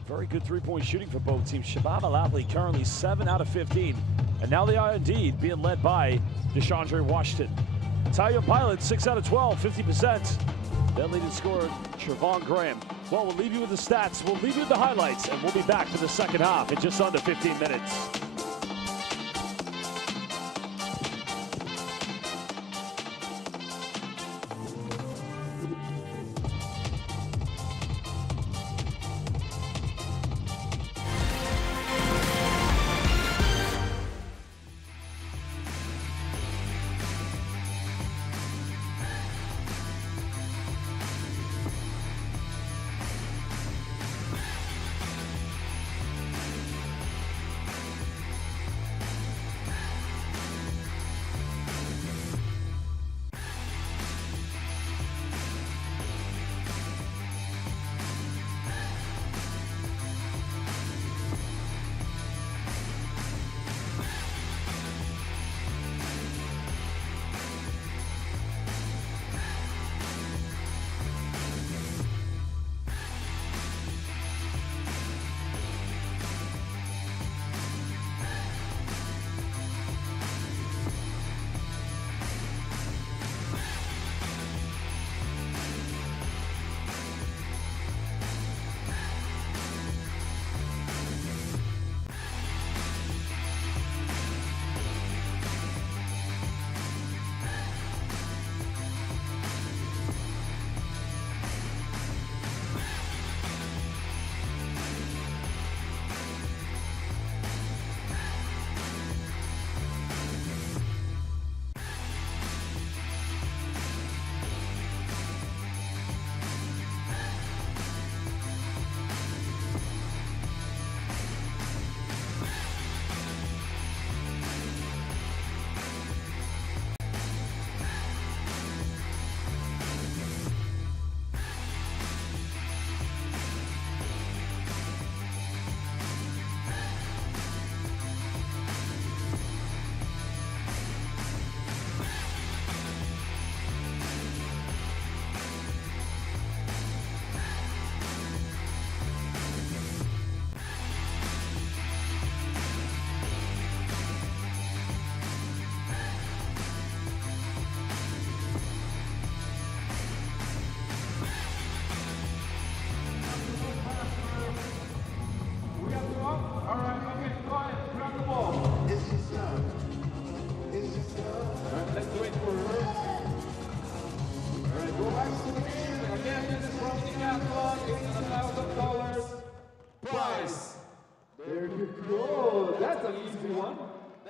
Very good three-point shooting for both teams. Shabab Al Ahli currently 7 out of 15. And now they are indeed being led by DeShondre Washington. Taoyuan Pauian, 6 out of 12, 50%. Their leading scorer, Trevon Graham. Well, we'll leave you with the stats. We'll leave you with the highlights. And we'll be back for the second half in just under 15 minutes.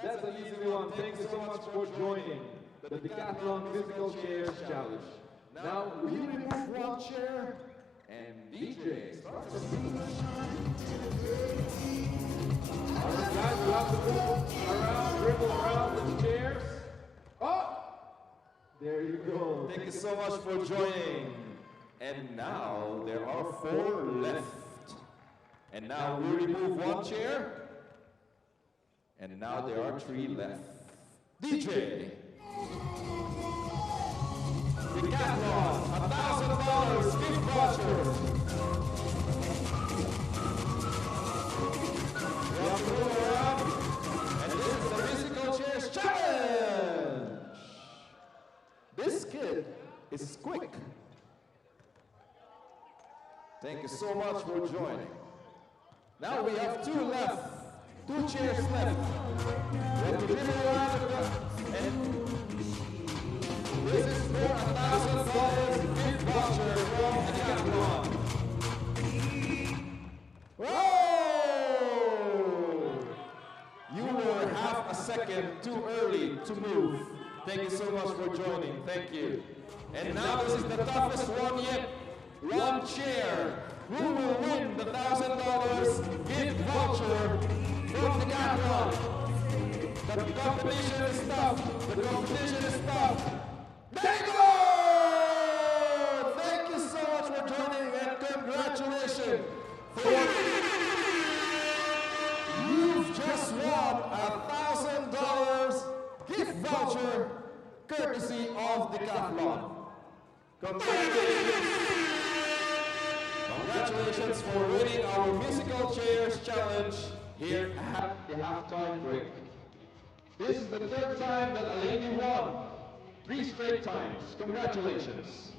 That's an easy one. Thank you so much for joining the Decathlon Physical Chairs Challenge. Now, we remove one chair and DJ starts the Alright guys, you have to move around, dribble around the chairs. Oh! There you go. Thank you so much for joining. And now there are 4 left. And now we remove one chair. And now there are 3 left. DJ. Decathlon, $1,000 gift voucher. We have to move around. And this is the Physical Chairs Challenge. This kid is quick. Thank you so much for joining. Now we have 2 left. 2 chairs left. We have to get around and this is for $1,000 gift voucher from Decathlon. Whoa! You were half a second too early to move. Thank you so much for joining. Thank you. And now this is the toughest one yet. 1 chair. Who will win the $1,000 gift voucher from Decathlon? The competition is tough. The competition is tough. There you go! Thank you so much for joining and congratulations. You've just won $1,000 gift voucher courtesy of Decathlon. Congratulations. Congratulations for winning our musical chairs challenge here at the halftime break. This is the 3rd time that a lady won. 3 straight times. Congratulations.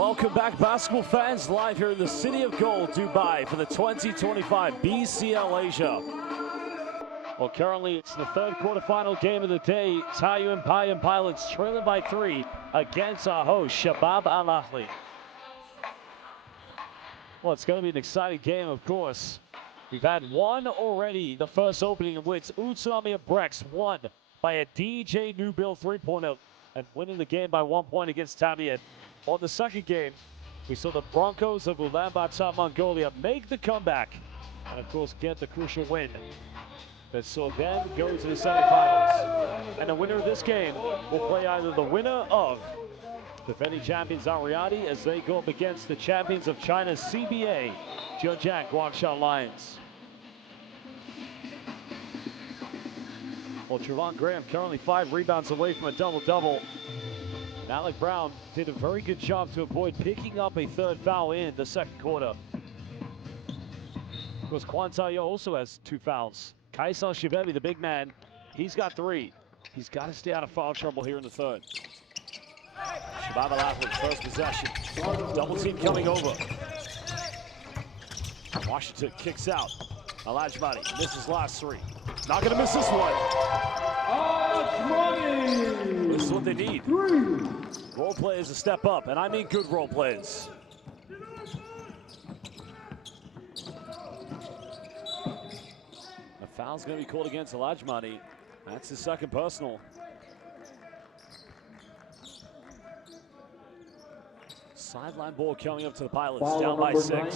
Welcome back, basketball fans, live here in the City of Gold, Dubai, for the 2025 BCL Asia. Well, currently it's the third quarterfinal game of the day. Taoyuan Pauian Pilots trailing by 3 against our host, Shabab Al Ahli. Well, it's going to be an exciting game, of course. We've had one already, the first opening in which Utsunomiya Brex won by a DJ New Build 3-pointer and winning the game by 1 point against Taoyuan. On the second game, we saw the Broncos of Ulaanbaatar, Mongolia make the comeback and, of course, get the crucial win that saw them go to the semifinals. And the winner of this game will play either the winner of defending champions Ariadi as they go up against the champions of China's CBA, Zhejiang Guangzhou Lions. Well, Trevon Graham currently 5 rebounds away from a double-double. And Alec Brown did a very good job to avoid picking up a third foul in the second quarter. Of course, Kwan Tayo also has 2 fouls. Kaisal Shibebi, the big man, he's got 3. He's got to stay out of foul trouble here in the third. Shabab Al Ahli, first possession. Double team coming over. Washington kicks out. Alajmani misses last 3. Not going to miss this one. This is what they need. Role players to step up, and I mean good role players. A foul's going to be called against Alajmani. That's his second personal. Sideline ball coming up to the Pilots, Foul down by 6. 9.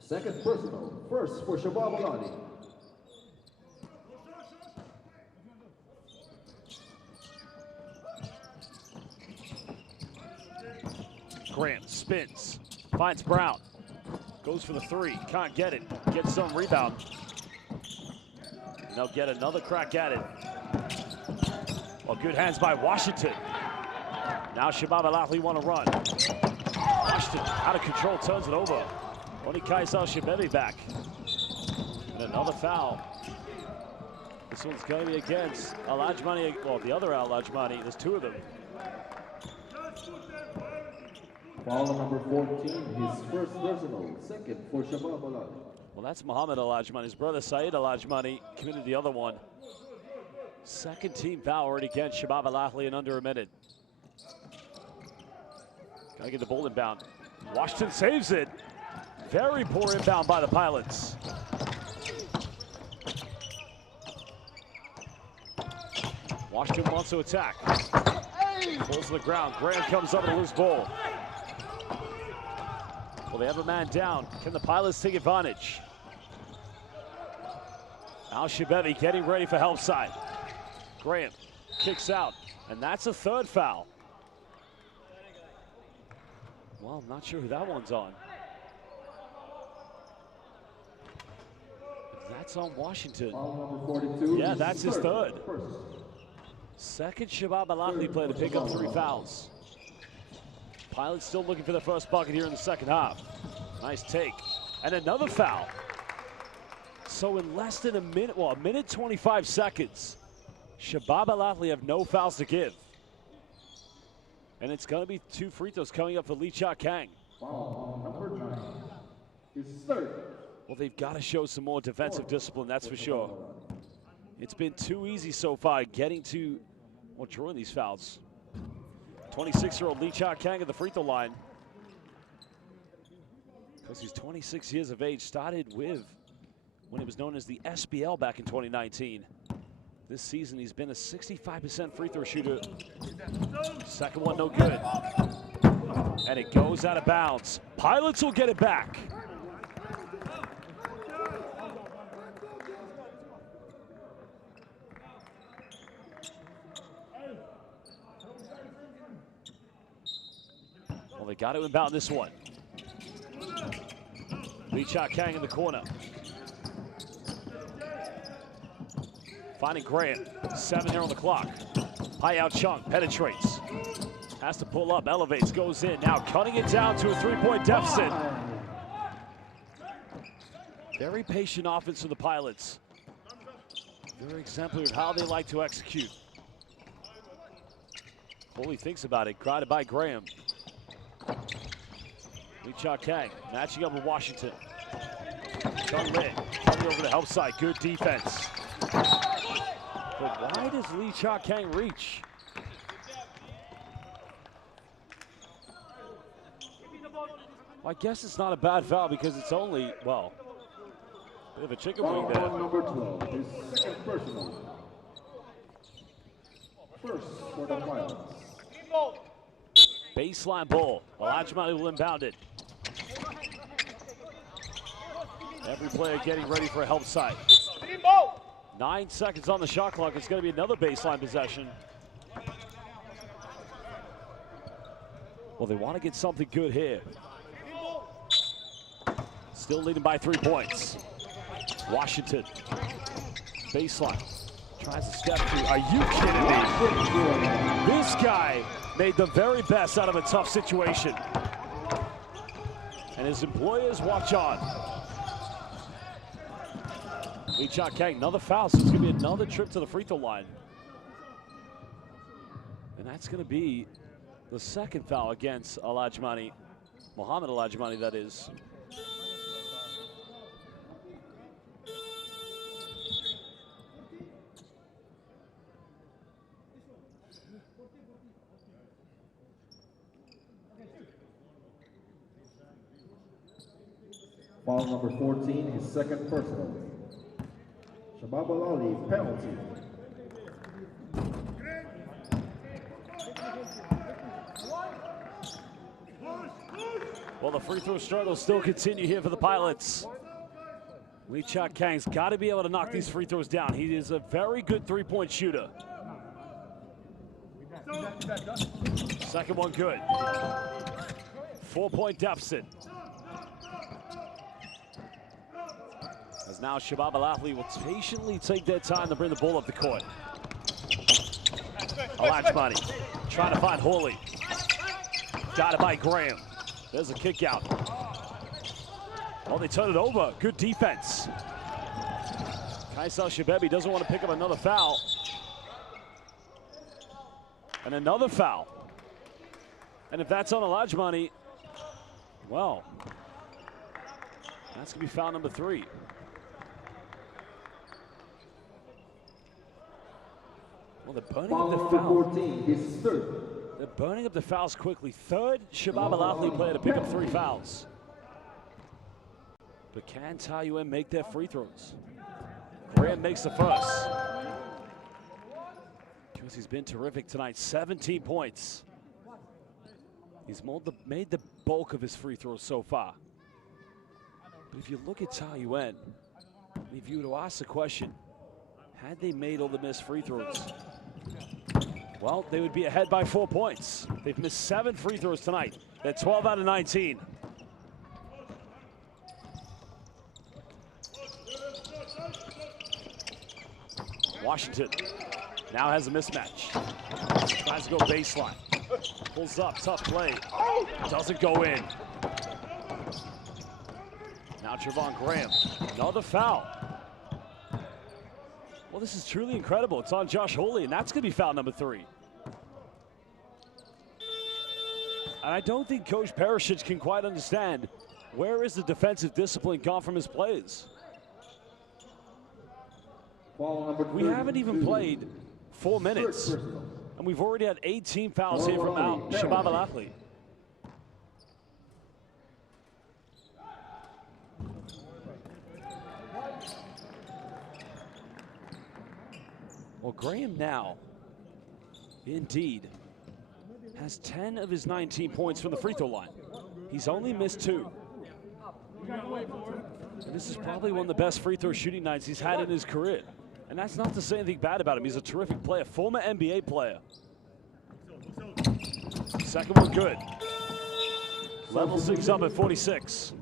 Second personal, first for Shabab Al Ahli. Graham spins, finds Brown, goes for the 3, can't get it, gets some rebound. And they'll get another crack at it. Well, good hands by Washington. Now Shabab Al Ahli want to run. Washington out of control, turns it over. Only Kaisal Shibebi back. And another foul. This one's going to be against Alajmani, well, the other Alajmani, there's 2 of them. Foul number 14, his first personal, second for Shabab Al Ahli. Well, that's Muhammad Alajmani. His brother Saeed Alajmani committed the other one. Second team foul already against Shabab Al Ahli in under a minute. Gotta get the ball inbound. Washington saves it. Very poor inbound by the Pilots. Washington wants to attack. Falls to the ground. Graham comes up with a loose ball. Well, they have a man down. Can the Pilots take advantage? Al Shibebi getting ready for help side. Graham kicks out, and that's a third foul. Well, I'm not sure who that one's on. That's on Washington. Foul number 42. Yeah, that's his third. Second Shabab Al Ahli player to pick up 3 fouls. Pilots still looking for the first bucket here in the second half. Nice take. And another foul. So in less than a minute, well, a minute 25 seconds, Shabab Al Ahli have no fouls to give. And it's going to be 2 free throws coming up for Lee Cha Kang. Foul number 9, his third. Well, they've got to show some more defensive discipline, that's for sure. It's been too easy so far getting to, well, drawing these fouls. 26-year-old Lee Cha Kang at the free throw line. Because he's 26 years of age, started with when it was known as the SBL back in 2019. This season, he's been a 65% free throw shooter. Second one, no good. And it goes out of bounds. Pilots will get it back. Well, they got to inbound this one. Lee Cha Kang in the corner. Finding Graham, 7 here on the clock. Pai Yao Chung penetrates. Has to pull up, elevates, goes in. Now cutting it down to a 3-point deficit. Very patient offense for the Pilots. Very exemplary of how they like to execute. Fully thinks about it. Guided by Graham. Lee Cha Kang matching up with Washington. Chung Lin coming over the help side. Good defense. But why does Lee Cha Kang reach? I guess it's not a bad foul because it's only, well, a bit of a chicken wing there. Number 12, his second personal. First for the Pilots. Baseline ball. Alajmani will inbound it. Every player getting ready for a help side. 9 seconds on the shot clock. It's going to be another baseline possession. Well, they want to get something good here. Still leading by 3 points. Washington. Baseline. Tries to step through. Are you kidding me? This guy made the very best out of a tough situation. And his employers watch on. Lee Cha Kang, another foul, so it's going to be another trip to the free throw line. And that's going to be the second foul against Alajmani. Mohamed Alajmani, that is. Foul number 14, his second personal. Shabab Al Ahli, penalty. Well, the free throw struggle still continue here for the Pilots. Lee Cha Kang's got to be able to knock these free throws down. He is a very good three-point shooter. Second one good. 4-point deficit. As now Shabab Al Ahli will patiently take their time to bring the ball up the court. Alajmani trying to find Hawley. Got it by Graham. There's a kick out. Oh, they turn it over. Good defense. Kaisel Shabebi doesn't want to pick up another foul. And another foul. And if that's on Alajmani, well, that's going to be foul number 3. Well, they're burning up the foul. 14, his third. They're burning up the fouls quickly. Third Shabab Al Ahli player to pick up 3 fouls. But can Taoyuan make their free throws? Graham makes the first. Because he's been terrific tonight. 17 points. He's made the bulk of his free throws so far. But if you look at Taoyuan, if you were to ask the question, had they made all the missed free throws, well, they would be ahead by 4 points. They've missed 7 free throws tonight. They're 12 out of 19. Washington now has a mismatch. Tries to go baseline. Pulls up, tough play. Doesn't go in. Now Trevon Graham, another foul. Well, this is truly incredible. It's on Josh Hawley, and that's going to be foul number 3. And I don't think Coach Perisic can quite understand where is the defensive discipline gone from his players. We haven't even played 4 minutes, and we've already had 18 fouls here from Shabab Al Ahli. Well, Graham now, indeed, has 10 of his 19 points from the free throw line. He's only missed 2. And this is probably one of the best free throw shooting nights he's had in his career. And that's not to say anything bad about him. He's a terrific player, former NBA player. Second one good. Level 6 up at 46.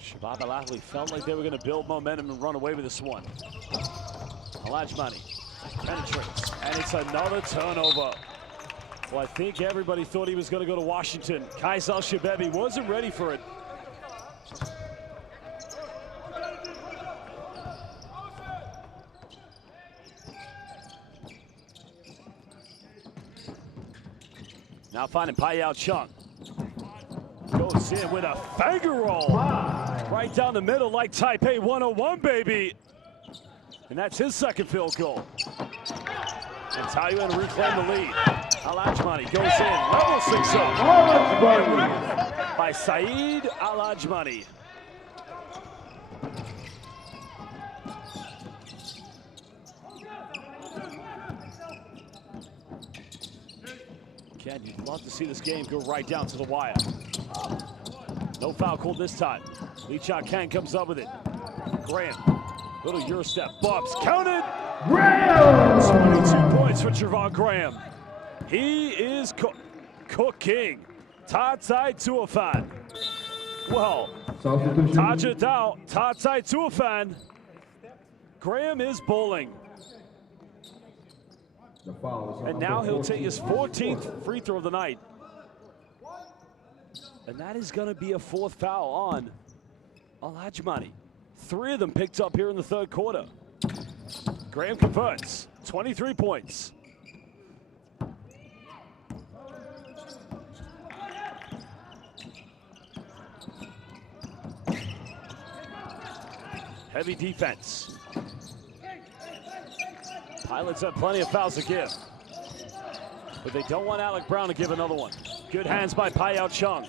Shabab Al Ahli felt like they were going to build momentum and run away with this one. Alajmani penetrates, and it's another turnover. Well, I think everybody thought he was going to go to Washington. Kaisel Shabebi wasn't ready for it. Now finding Payao Chung. Goes in with a finger roll. Right down the middle like Taipei 101, baby. And that's his second field goal. And Taoyuan reclaim the lead. Al Ajmani goes in, level 6 up. By Saeed Al Ajmani. Ken, you'd love to see this game go right down to the wire. No foul called this time. Lee Cha Kang comes up with it. Graham, little Euro step, bumps, counted. Graham! 22 points for Trevon Graham. He is cooking. Ta Tai Tuafan. Well, Taja Dao, Ta Tai Tuafan. Graham is bowling. And now he'll take his 14th free throw of the night. And that is going to be a 4th foul on Al Ajmani. 3 of them picked up here in the 3rd quarter. Graham converts, 23 points. Heavy defense. Pilots have plenty of fouls to give, but they don't want Alec Brown to give another one. Good hands by Payao Chung.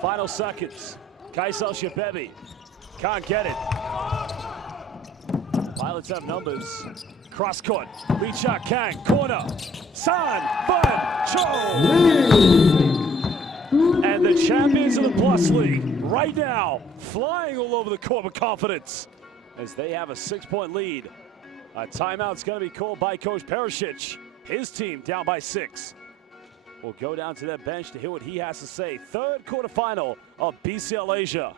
Final seconds. Kaisel Shabebi can't get it. Pilots have numbers. Cross court. Lee Cha Kang, corner. San Fan Cho. And the champions of the Plus League right now flying all over the court with confidence as they have a 6-point lead. A timeout's going to be called by Coach Perisic. His team down by 6. We'll go down to that bench to hear what he has to say. 3rd quarterfinal of BCL Asia.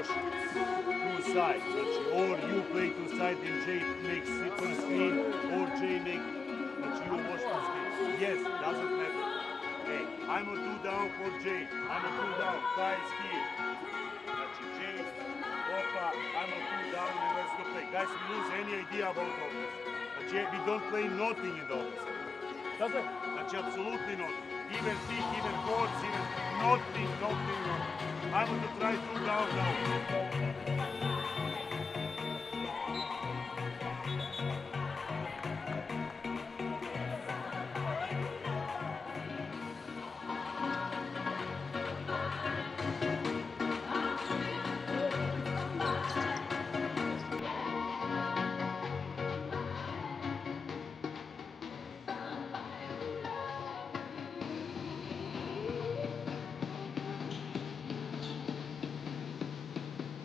Two sides. Or you play two sides and Jay makes it on screen, or Jay make you watch the screen. Yes, doesn't matter. Hey, I'm a 2 down for Jay. I'm a 2 down. Guys here. Jay, Opa, I'm a 2 down and let's go play. Guys, we lose any idea about offense. Jay, we don't play nothing in the offense. Does it? Absolutely nothing. Even pick, even boards, even nothing. I'm going to try 2 down now.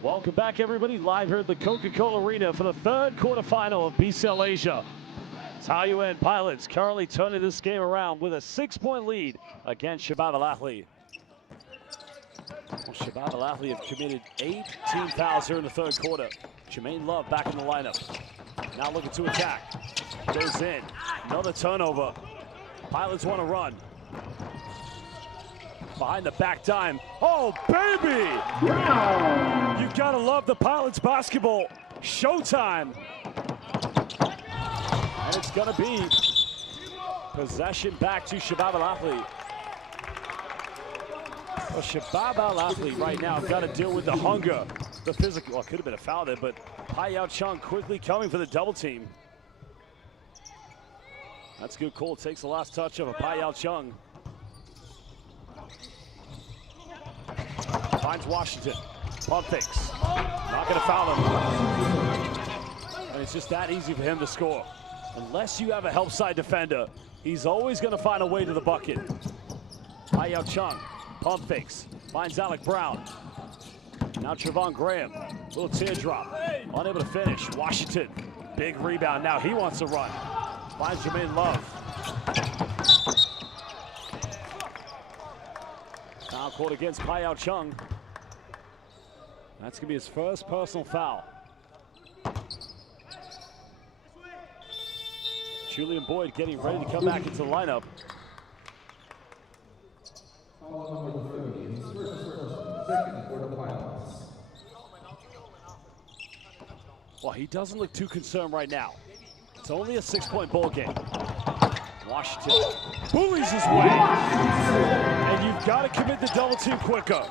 Welcome back, everybody. Live here at the Coca-Cola Arena for the 3rd quarterfinal of BCL Asia. Taoyuan Pilots currently turning this game around with a 6-point lead against Shabab Al Ahli. Well, Shabab Al Ahli have committed 8 team fouls here in the 3rd quarter. Jermaine Love back in the lineup. Now looking to attack. Goes in. Another turnover. Pilots want to run. Behind the back dime. Oh, baby! Wow. You gotta love the Pilots basketball. Showtime. And it's gonna be possession back to Shabab Al Ahli. Well, Shabab Al Ahli right now got to deal with the hunger, the physical. Well, it could have been a foul there, but Payao Chung quickly coming for the double team. That's a good call. Takes the last touch of a Payao Chung. Finds Washington. Pump fakes. Not going to foul him. And it's just that easy for him to score. Unless you have a help side defender, he's always going to find a way to the bucket. Payao Chung. Pump fakes. Finds Alec Brown. Now Trevon Graham. Little teardrop. Unable to finish. Washington. Big rebound. Now he wants to run. Finds Jermaine Love. Foul called against Payao Chung. That's going to be his first personal foul. Julian Boyd getting ready to come back into the lineup. Well, he doesn't look too concerned right now. It's only a 6-point ball game. Washington bullies his way. And you've got to commit the double team quicker.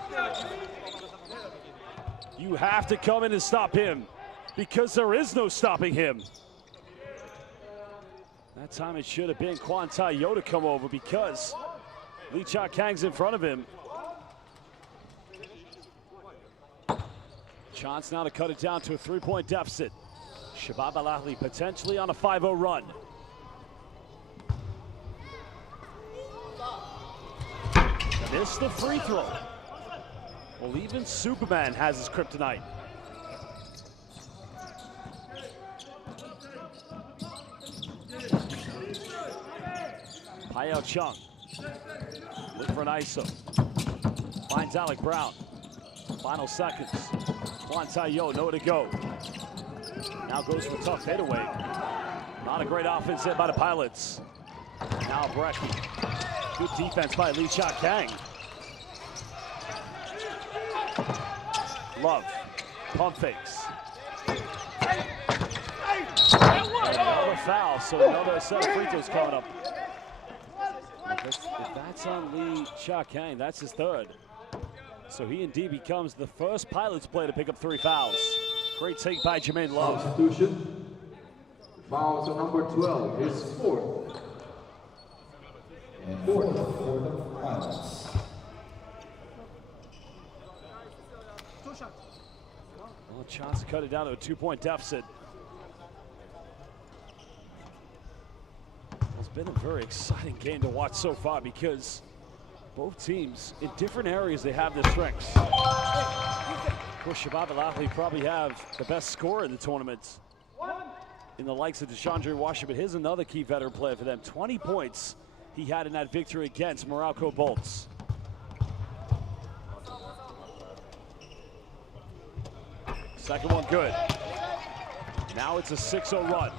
You have to come in and stop him because there is no stopping him. That time it should have been Kwan Tai-Yo to come over because Lee Cha-Kang's in front of him. Chance now to cut it down to a 3-point deficit. Shabab Al Ahli potentially on a 5-0 run. Missed the free throw. Well, even Superman has his kryptonite. Payao Chung. Look for an ISO. Finds Alec Brown. Final seconds. Kwan Tai-Yo, nowhere to go. Now goes for a tough fadeaway. Not a great offense there by the Pilots. Now Brecky. Good defense by Lee Cha-Kang. Love. Pump fakes. Another foul, so another set of free throws coming up. If that's on Lee Cha-Kang, that's his third. So he indeed becomes the first Pilots player to pick up 3 fouls. Great take by Jermaine Love. Substitution. Fouls on number 12, his 4th. And 4th for the Pilots. Well, a chance to cut it down to a 2-point deficit. It's been a very exciting game to watch so far because both teams, in different areas, they have their strengths. Of course, Shabab Al Ahli probably have the best scorer in the tournament in the likes of DeShondre Washington, but here's another key veteran player for them. 20 points he had in that victory against Morocco Bolts. Second one good. Now it's a 6-0 run.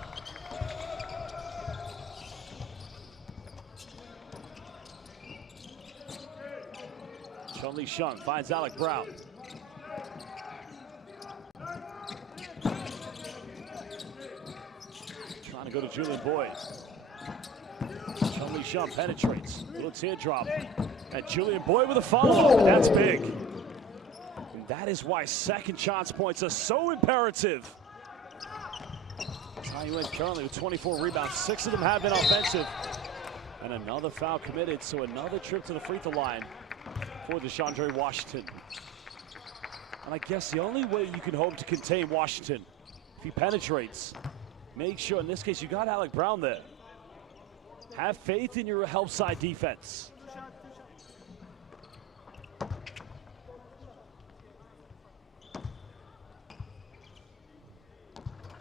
Chun-Li Shung finds Alec Brown. Trying to go to Julian Boyd. Chun-Li Shung penetrates. Little teardrop. And Julian Boyd with a follow-up. That's big. And that is why second chance points are so imperative. Taoyuan currently with 24 rebounds. 6 of them have been offensive. And another foul committed, so another trip to the free throw line for DeShondre Washington. And I guess the only way you can hope to contain Washington, if he penetrates, make sure, in this case, you got Alec Brown there. Have faith in your help side defense.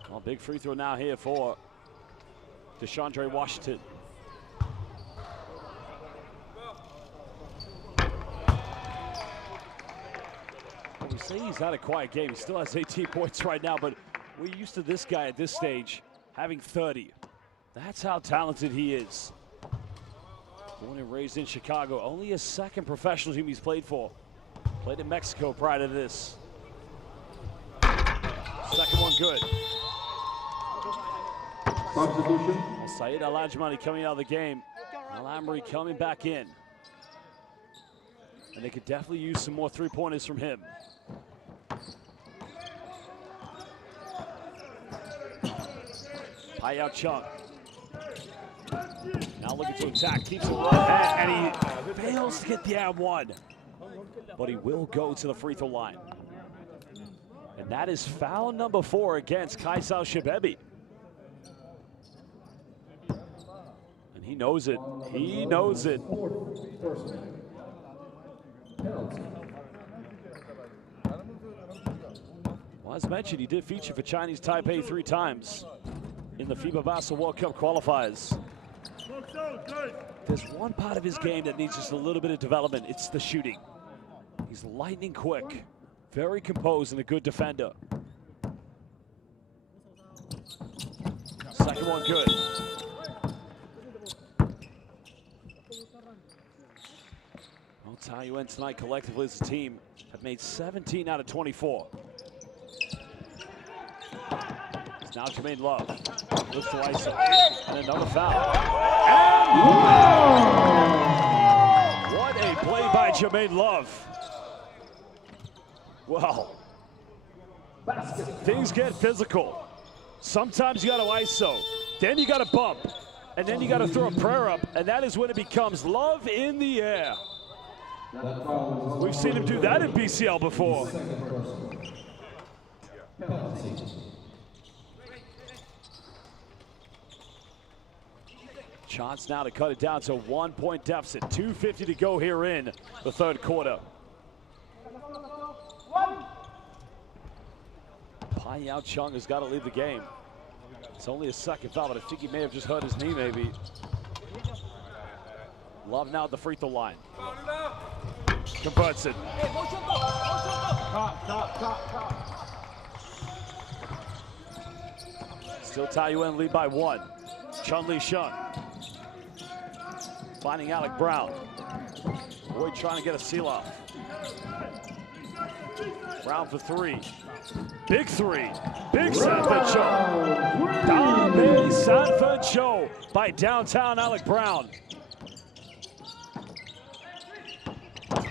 Well, big free throw now here for DeShondre Washington. We say he's had a quiet game. He still has 18 points right now, but we're used to this guy at this stage having 30. That's how talented he is. Born and raised in Chicago. Only his second professional team he's played for. Played in Mexico prior to this. Second one good. Substitution. Saeed Al-Ajmani coming out of the game. Al-Amri coming back in. And they could definitely use some more three-pointers from him. Payao Chung. Now looking to attack, keeps it right, and he fails to get the and one. But he will go to the free throw line. And that is foul number 4 against Kaisal Shebebi. And he knows it. He knows it. Well, as mentioned, he did feature for Chinese Taipei 3 times in the FIBA Basketball World Cup qualifiers. There's one part of his game that needs just a little bit of development. It's the shooting. He's lightning quick, very composed, and a good defender. Second one good. Taoyuan tonight collectively as a team have made 17 out of 24. It's now Jermaine Love. Looks to ISO. And another foul. And what a play by Jermaine Love. Well, things get physical. Sometimes you got to ISO, then you got to bump, and then you got to throw a prayer up, and that is when it becomes Love in the air. We've seen him do that in BCL before. Chance now to cut it down to a 1-point deficit. 2:50 to go here in the third quarter. Yao Chung has got to leave the game. It's only a second foul, but I think he may have just hurt his knee maybe. Love now at the free throw line. Converts it. Still Taoyuan lead by 1. Chun Li Shun. Finding Alec Brown. Boyd trying to get a seal off. Brown for 3. Big 3. Big Sanford Show. Dame Sanford Show by downtown Alec Brown.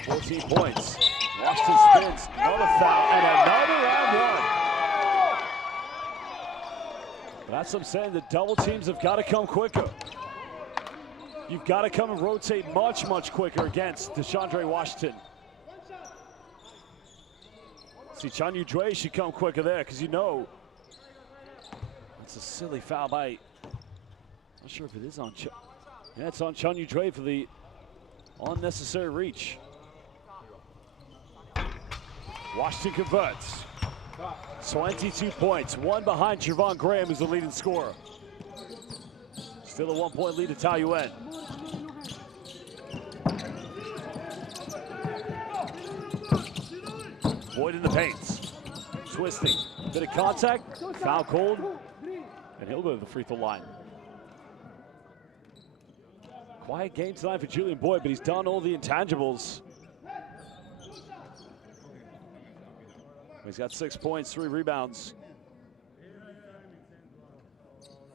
14 points. Washington spins. Another foul and another round 1. That's what I'm saying. The double teams have got to come quicker. You've got to come and rotate much, much quicker against DeChandre Washington. See, Chun Yu Dre should come quicker there because you know it's a silly foul by, not sure if it is on Chun. Yeah, it's on Chun Yu Dre for the unnecessary reach. Washington converts. 22 points, 1 behind Javon Graham, who's the leading scorer. Still a 1-point lead to Taoyuan. Boyd in the paint. Twisting. Bit of contact. Foul called. And he'll go to the free throw line. Quiet game tonight for Julian Boyd, but he's done all the intangibles. He's got 6 points, 3 rebounds.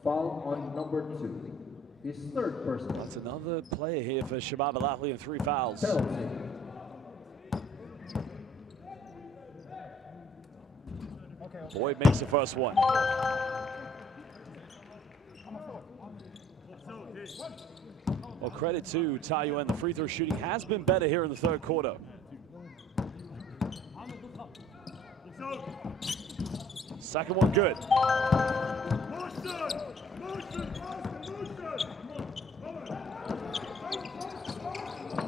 Foul on number 2. His third person. That's another play here for Shabab Al Ahli and 3 fouls. Penalty. Boyd makes the first one. Well, credit to Taoyuan. The free throw shooting has been better here in the third quarter. Second one good.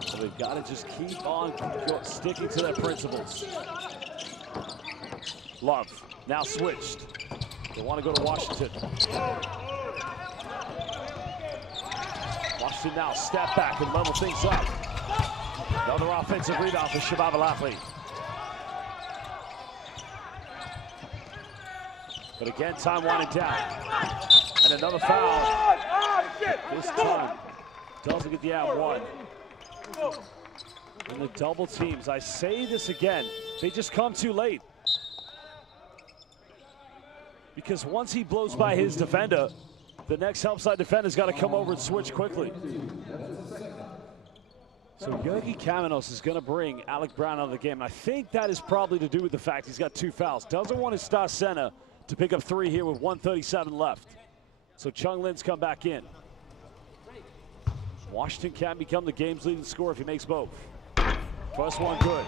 So they've got to just keep on sticking to their principles. Love, now switched. They want to go to Washington. Washington now step back and level things up. Another offensive rebound for Shabab Al Ahli. But again, time winding down. And another foul. This time doesn't get the out 1. And the double teams, I say this again, they just come too late. Because once he blows by his defender, the next help side defender's got to come over and switch quickly. So Yogi Kamenos is going to bring Alec Brown out of the game. And I think that is probably to do with the fact he's got 2 fouls. Doesn't want his star center to pick up 3 here with 1:37 left. So Chung Lin's come back in. Washington can become the game's leading scorer if he makes both. First one good.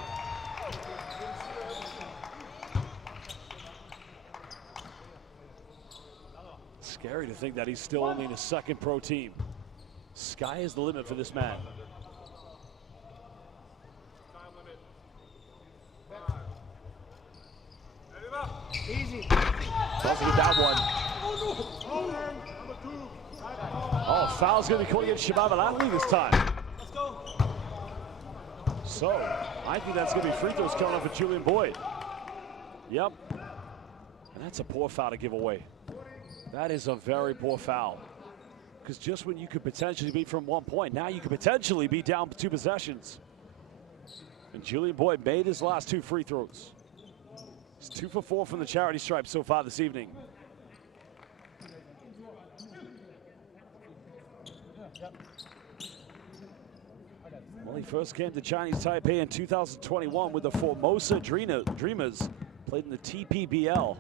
Scary to think that he's still only in his second pro team. Sky is the limit for this man. Easy. Doesn't get that one. Oh, foul's going to be called against Shabab Al Ahli this time. So, I think that's going to be free throws coming up for Julian Boyd. Yep. And that's a poor foul to give away. That is a very poor foul. Because just when you could potentially be from 1 point, now you could potentially be down 2 possessions. And Julian Boyd made his last 2 free throws. He's 2 for 4 from the charity stripe so far this evening. Well, he first came to Chinese Taipei in 2021 with the Formosa Dreamers, played in the TPBL.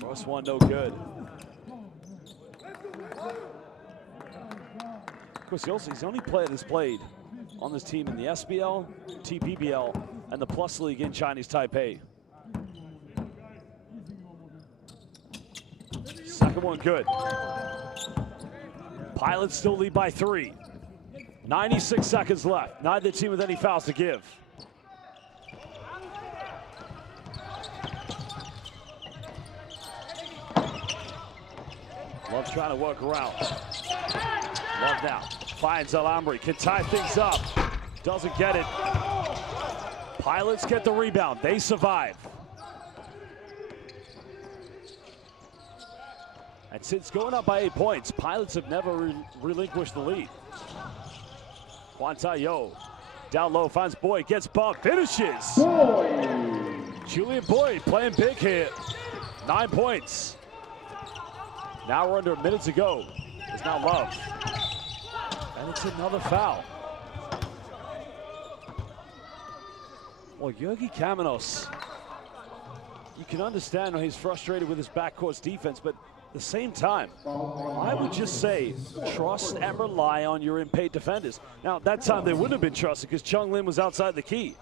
First one, no good. Of course, he's the only player that's played on this team in the SBL, TPBL, and the Plus League in Chinese Taipei. Second one, good. Pilots still lead by 3. 96 seconds left. Neither team with any fouls to give. Love trying to work around. Love now. Finds Alhambri. Can tie things up. Doesn't get it. Pilots get the rebound. They survive. And since going up by 8 points, Pilots have never relinquished the lead. Juan Tayo down low, finds Boyd, gets bumped, finishes. Julian Boyd playing big here. 9 points. Now we're under a minute to go. It's now Love. And it's another foul. Well, Georgi Kamenos, you can understand when he's frustrated with his backcourt defense, but at the same time, I would just say trust and rely on your in-paint defenders. Now, that time they wouldn't have been trusted because Chung Lin was outside the key.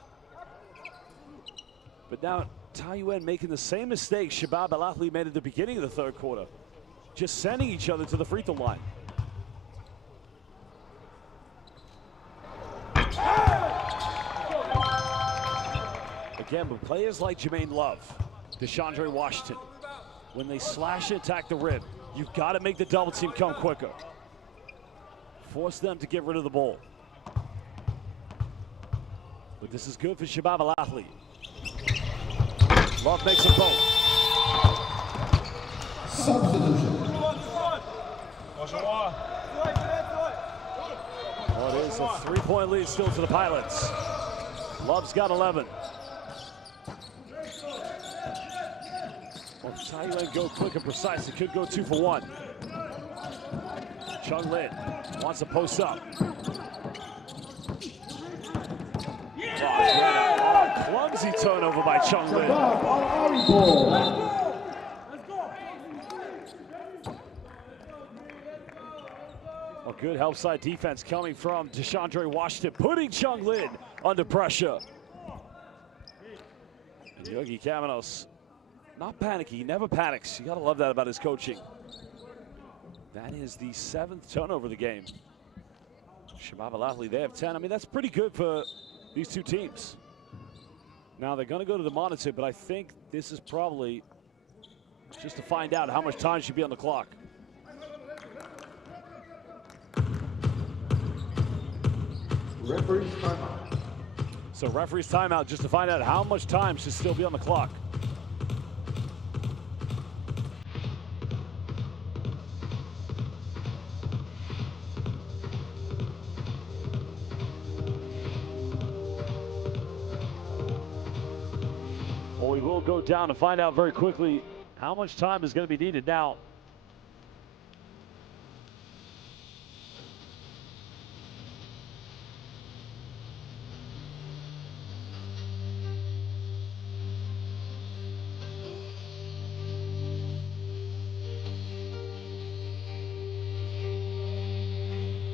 But now Taoyuan making the same mistake Shabab Al Ahli made at the beginning of the third quarter, just sending each other to the free throw line. Again, but players like Jermaine Love, Deshaundre Washington, when they slash and attack the rim, you've got to make the double team come quicker. Force them to get rid of the ball. But this is good for Shabab Al Ahli. Love makes them both. Substitution. Well, it is a 3-point lead still to the Pilots. Love's got 11. Well, Taoyuan go quick and precise. It could go 2 for 1. Chung Lin wants to post up. Oh, clumsy turnover by Chung Lin. A good help side defense coming from Deshaundre Washington, putting Chung Lin under pressure. And Georgi Kamenos not panicking, he never panics. You gotta love that about his coaching. That is the 7th turnover of the game. Shabab Al Ahli, they have 10. I mean, that's pretty good for these two teams. Now they're gonna go to the monitor, but I think this is probably just to find out how much time should be on the clock. Referee's timeout. So referee's timeout just to find out how much time should still be on the clock. Well, we will go down to find out very quickly how much time is going to be needed now.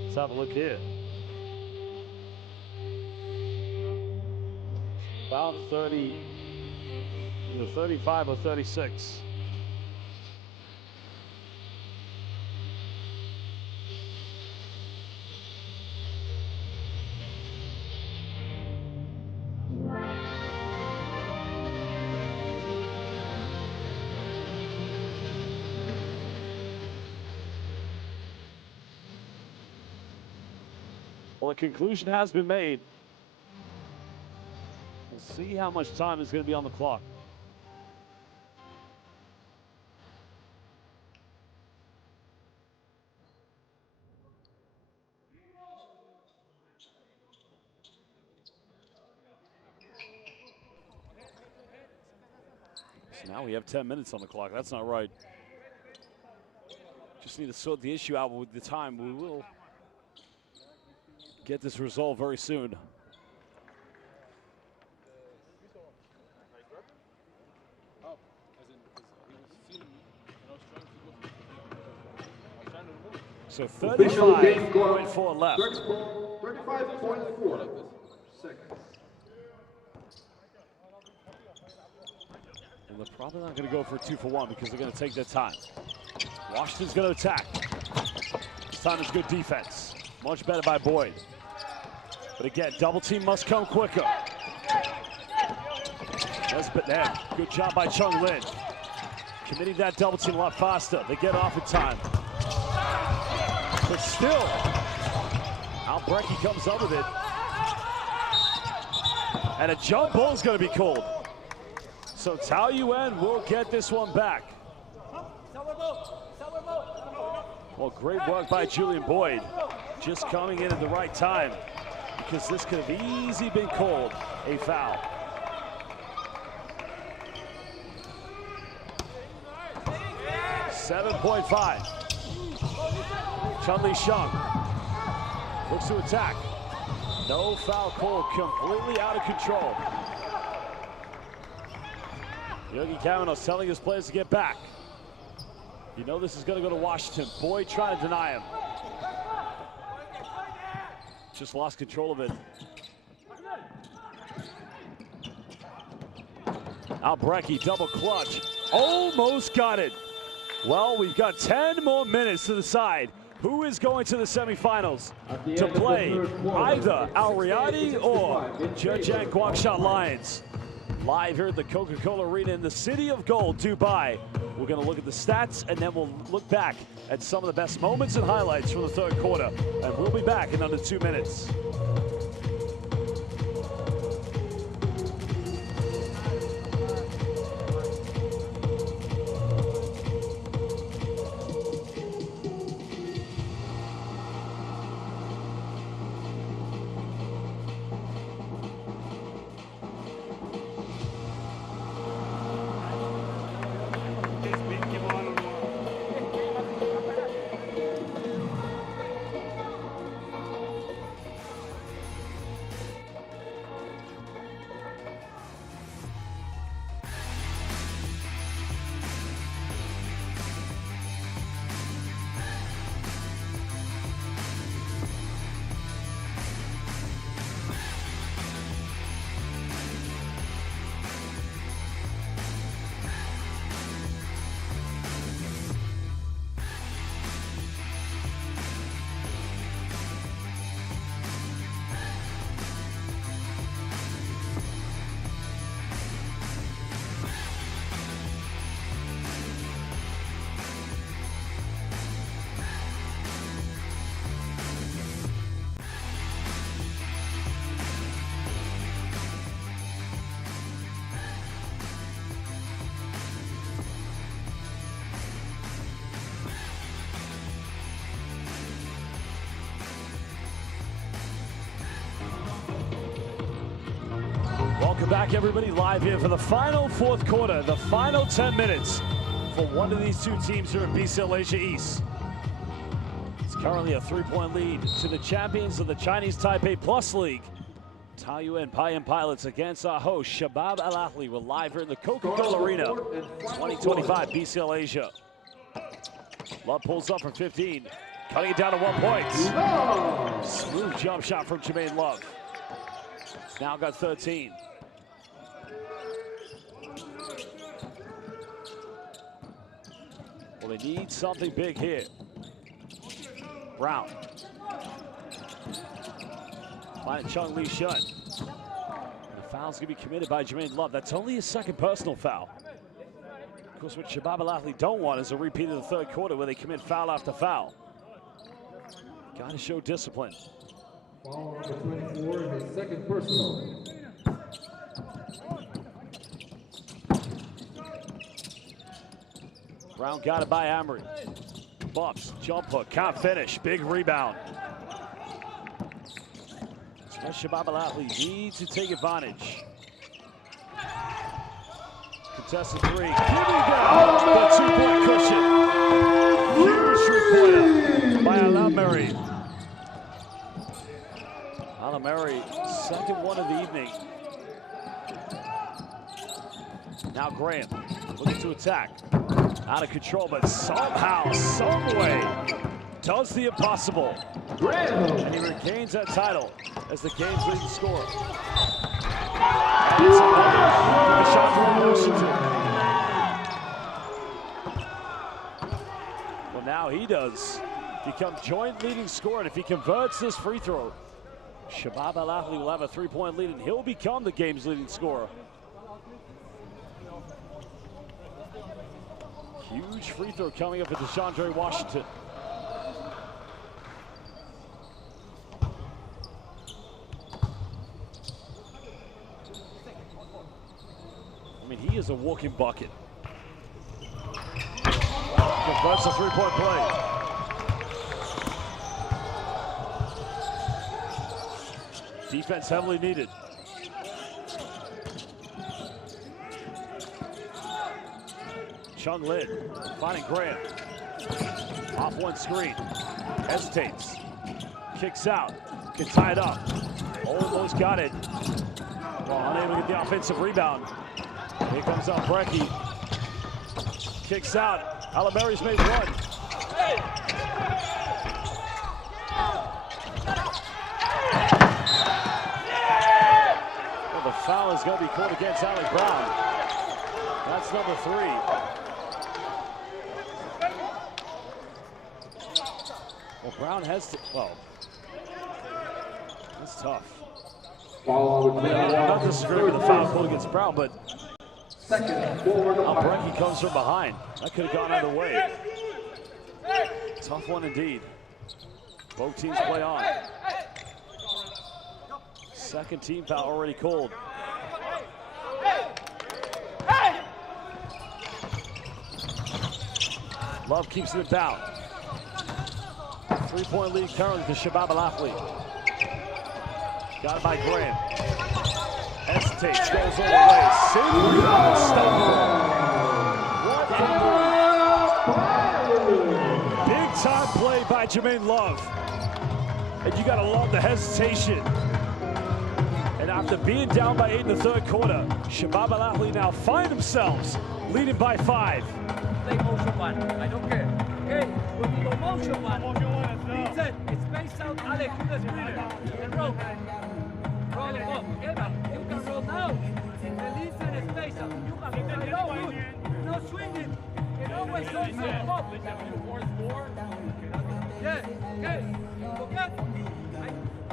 Let's have a look here. About 30, either 35 or 36. Well, the conclusion has been made. We'll see how much time is going to be on the clock. Now we have 10 minutes on the clock. That's not right. Just need to sort the issue out with the time. We will get this resolved very soon. So 35.4 left. 35.4 seconds. And they're probably not going to go for a 2-for-1 because they're going to take their time. Washington's going to attack. This time is good defense. Much better by Boyd. But again, double team must come quicker. Good job by Chung Lin. Committing that double team a lot faster. They get off in time. But still, Albrecht comes up with it. And a jump ball is going to be called. So Taoyuan will get this one back. Well, great work by Julian Boyd. Just coming in at the right time, because this could have easily been called a foul. .5. Chun-Li Sheng looks to attack. No foul call, completely out of control. Yogi Kavanos telling his players to get back. You know this is going to go to Washington. Boyd trying to deny him. Just lost control of it. Albrecht, double clutch. Almost got it. Well, we've got 10 more minutes to decide who is going to the semifinals to play either Al Riyadi or Zhejiang Guangshan Lions. Live here at the Coca-Cola Arena in the City of Gold, Dubai. We're going to look at the stats, and then we'll look back at some of the best moments and highlights from the third quarter. And we'll be back in under 2 minutes. Welcome back, everybody, live here for the final fourth quarter, the final 10 minutes for one of these two teams here at BCL Asia East. It's currently a 3-point lead to the champions of the Chinese Taipei Plus League. Taoyuan Pauian Pilots against our host, Shabab Al Ahli. We're live here in the Coca-Cola Arena, 2025 BCL Asia. Love pulls up from 15, cutting it down to 1 point. Smooth jump shot from Jermaine Love. It's now got 13. Well, they need something big here. Brown. Finding Chung-Li Sheng. The foul's going to be committed by Jermaine Love. That's only his second personal foul. Of course, what Shabab Al Ahli don't want is a repeat of the third quarter where they commit foul after foul. Got to show discipline. Foul number 24, his second personal. Brown got it by Amory. Bumps, jump hook, can't finish. Big rebound. So Shabab Al Ahli needs to take advantage. Contested three. Giving down the 2-point cushion. Huge three-pointer by Alameri. Alameri, second one of the evening. Now Graham looking to attack. Out of control, but somehow, some way, does the impossible. And he regains that title as the game's leading scorer. And it's another shot from Washington. Well, now he does become joint leading scorer, and if he converts this free throw, Shabab Al Ahli will have a 3-point lead, and he'll become the game's leading scorer. Huge free throw coming up for DeShondre Washington. I mean, he is a walking bucket. Converts a 3-point play. Defense heavily needed. Chung Lin finding Graham. Off one screen. Hesitates. Kicks out. Can tie it up. Almost got it. Well, unable to get the offensive rebound. Here comes Brecky. Kicks out. Alameri's made one. Well, the foul is going to be called against Alec Brown. That's number 3. Well, Brown has to, well, that's tough. Not disagreeing with the foul called against Brown, but Brecky comes from behind. That could have gone either way. Tough one indeed. Both teams play on. Second team foul already called. Love keeps it down. 3-point lead currently to Shabab Al Ahli. Got it by Graham. Hesitates, goes all the way. Safely unstoppable. Big time play by Jermaine Love. And you gotta love the hesitation. And after being down by 8 in the third quarter, Shabab Al Ahli now find themselves leading by 5. Play motion one. I don't care. Okay, when we go motion one, listen, it's spaced out. Alex, you just read it. And roll. Roll it up. Eva, you can roll now. Release and space out. You can roll. No, good. No swinging. It always goes up. Yeah, okay. Okay.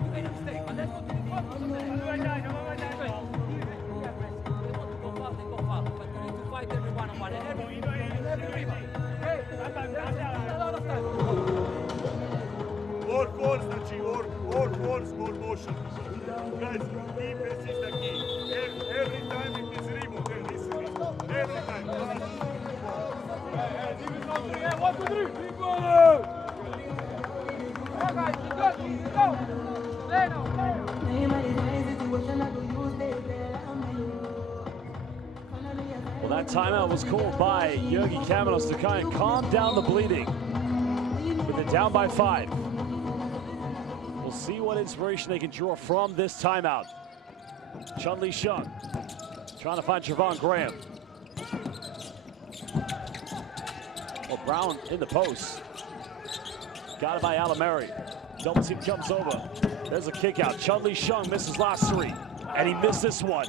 You made a mistake, but let's go to the focus of the next. Go foul. But you need to fight every one-on-one. And every rebound. Hey, there's a lot of time. Work, small motion. Guys, defense is the key. Every time it is removed, every time. 1, 2, 3. Guys, go. Play now. Well, that timeout was called by Jurgi Kamenos to kind of calm down the bleeding. With it down by 5. We'll see what inspiration they can draw from this timeout. Chun-Li Shung trying to find Javon Graham. Well, Brown in the post. Got it by Alameri. Double team comes over. There's a kick out. Chun-Li Shung misses last 3. And he missed this one.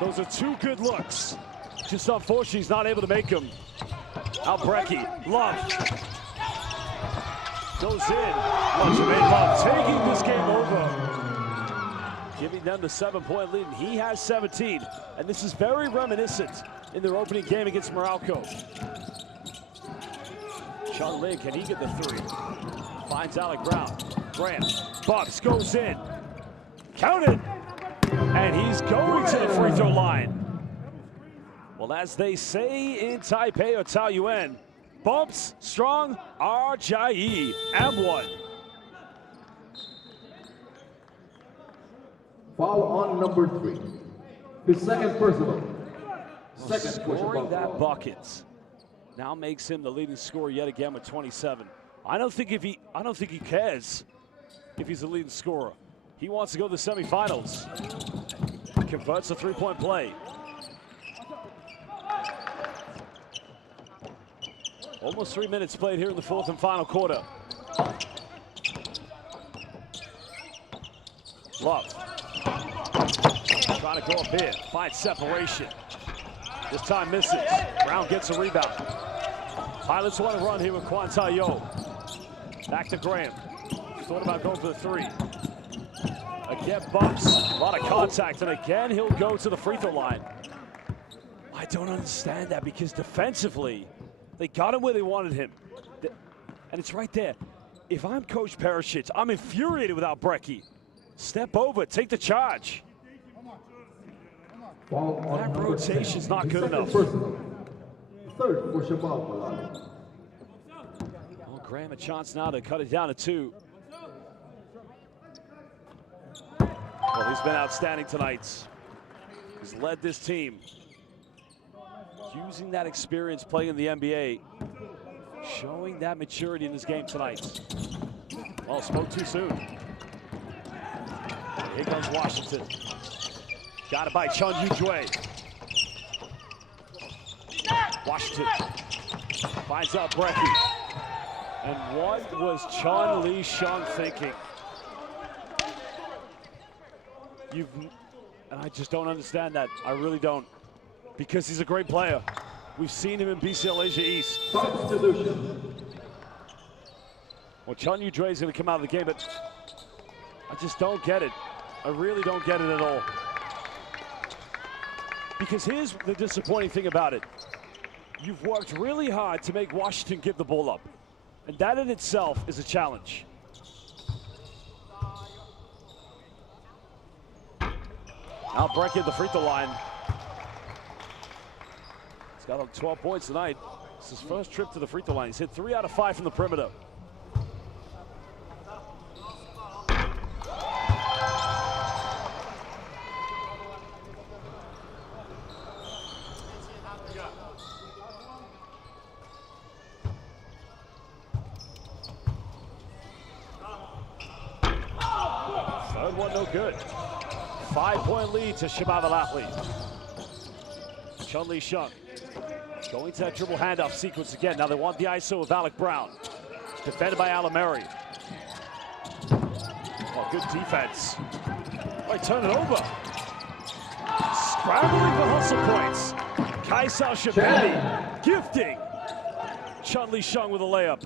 Those are 2 good looks. Just unfortunately, he's not able to make them. Brecky. Love. Goes in. Jermaine Love taking this game over. Giving them the 7-point lead. And he has 17. And this is very reminiscent in their opening game against Morocco. Chung-Li, can he get the 3? Finds Alec Brown. Graham. Bucks goes in. Counted. And he's going to the free throw line. Well, as they say in Taipei or Taoyuan, bumps strong, RJE, and 1. Foul on number 3. His second personal. second for Scoring Shabab. that bucket now makes him the leading scorer yet again with 27. I don't think he cares if he's the leading scorer. He wants to go to the semifinals. Converts a three-point play. Almost 3 minutes played here in the fourth and final quarter. Love. Trying to go up here, find separation. This time misses. Brown gets a rebound. Pilots want to run here with Taoyuan. Back to Graham. Thought about going for the three. Again, bumps. A lot of contact, and again, he'll go to the free throw line. I don't understand that because defensively, they got him where they wanted him. And it's right there. If I'm Coach Perisic, I'm infuriated without Brecky. Step over, take the charge. That rotation's not good enough. Third for Shabab Al Ahli. Well, Graham a chance now to cut it down to 2. Well, he's been outstanding tonight. He's led this team. Using that experience playing in the NBA. Showing that maturity in this game tonight. Well, spoke too soon. Here comes Washington. Got it by Chun Yu-Jue. Washington finds out Brecky. And what was Chun Li Shung thinking? And I just don't understand that. I really don't. Because he's a great player. We've seen him in BCL Asia East. Substitution. Well, Chun Yu-Jue is going to come out of the game, but I just don't get it. I really don't get it at all. Because here's the disappointing thing about it. You've worked really hard to make Washington give the ball up. And that in itself is a challenge. Now Brecky at the free throw line. He's got 12 points tonight. It's his first trip to the free throw line. He's hit 3 out of 5 from the perimeter. Third one, no good. 5-point lead to Shabab Al Ahli. Chun Li Shung going to that dribble handoff sequence again. Now they want the ISO of Alec Brown. Defended by Alameri. Oh, good defense. Right, turn it over. Scrambling for hustle points. Kaisao Shabeli gifting Chun Li Shung with a layup.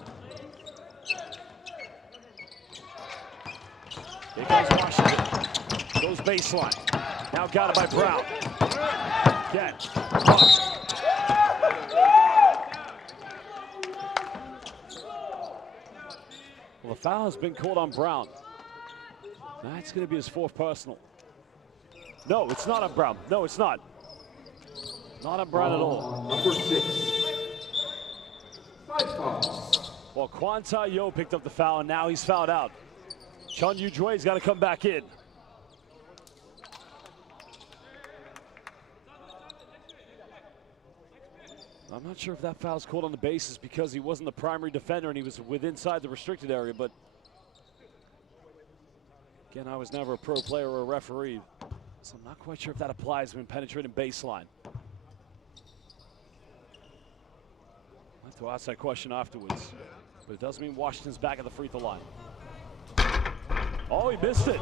Here goes Washington. Goes baseline. Now got it by Brown. Again. Bucks. Well, the foul has been called on Brown. That's going to be his 4th personal. No, it's not on Brown. No, it's not. Not on Brown at all. Number 6. 5 fouls. Well, Taoyuan picked up the foul, and now he's fouled out. Chun Yu-Jue's got to come back in. I'm not sure if that foul's called on the basis because he wasn't the primary defender and he was inside the restricted area, but again, I was never a pro player or a referee, so I'm not quite sure if that applies when penetrating baseline. I'll have to ask that question afterwards, but it does mean Washington's back at the free throw line. Oh, he missed it.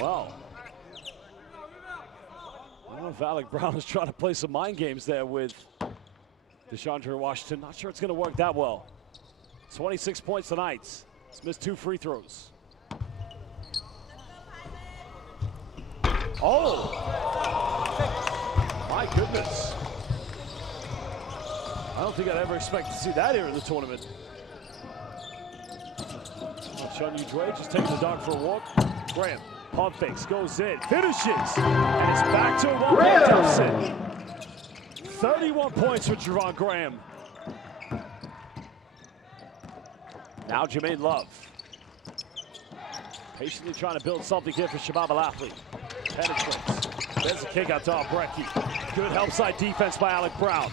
Wow. I don't know if Alec Brown is trying to play some mind games there with DeShondre Washington. Not sure it's going to work that well. 26 points tonight. He's missed 2 free throws. Oh! My goodness. I don't think I'd ever expect to see that here in the tournament. Chun Yu-Jue just taking the dog for a walk. Graham, pump fakes, goes in, finishes, and it's back to a 1-point deficit. 31 points for Javon Graham. Now Jermaine Love. Patiently trying to build something here for Shabab Al Ahli. penetrates. There's a kick out to Albrecht. Good help side defense by Alec Brown.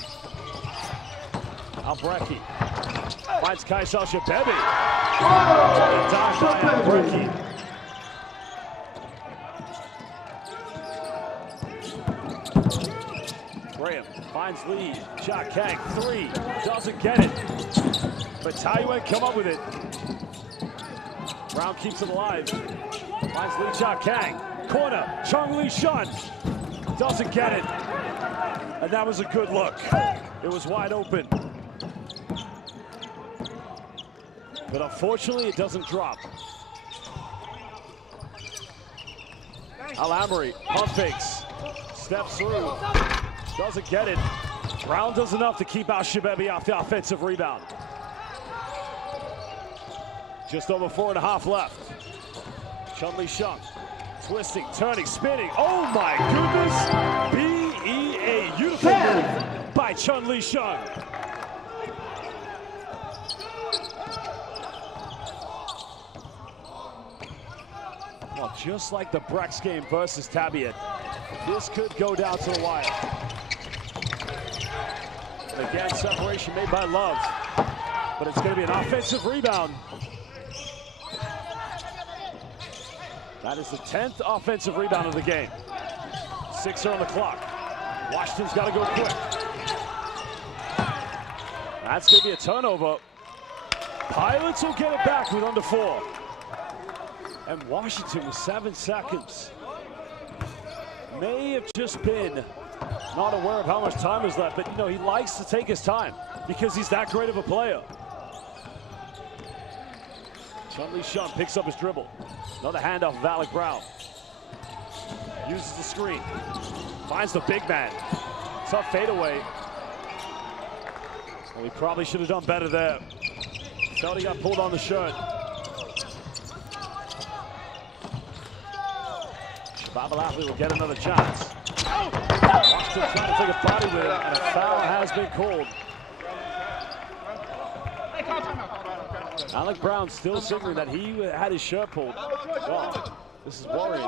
Albrecht finds Kaisel Shabebi. Dive by Albrecht. Graham finds lead. Shot Kang, 3, doesn't get it. But Taoyuan come up with it. Brown keeps it alive. Finds Lee Cha Kang. Corner, Chung Lee Shun. Doesn't get it. And that was a good look. It was wide open. But unfortunately, it doesn't drop. Al-Amri, pump fakes. Steps through. Doesn't get it. Brown does enough to keep Al-Shababi off the offensive rebound. Just over 4.5 left. Chun Li Shun, twisting, turning, spinning. Oh my goodness! BEA, beautiful move by Chun Li Shun. Well, just like the Brex game versus Tabiat, this could go down to the wire. And again, separation made by Love, but it's going to be an offensive rebound. That is the 10th offensive rebound of the game. 6 on the clock. Washington's got to go quick. That's going to be a turnover. Pilots will get it back with under 4. And Washington with 7 seconds. May have just been not aware of how much time is left, but you know, he likes to take his time because he's that great of a player. Chun Li Shun picks up his dribble. Another handoff of Alec Brown. Uses the screen. Finds the big man. Tough fadeaway. Well, he probably should have done better there. Felt he got pulled on the shirt. Shabab Al Ahli will get another chance. Washington trying to take a body with it, and a foul has been called. Alec Brown still signaling that he had his shirt pulled. Well, this is worrying.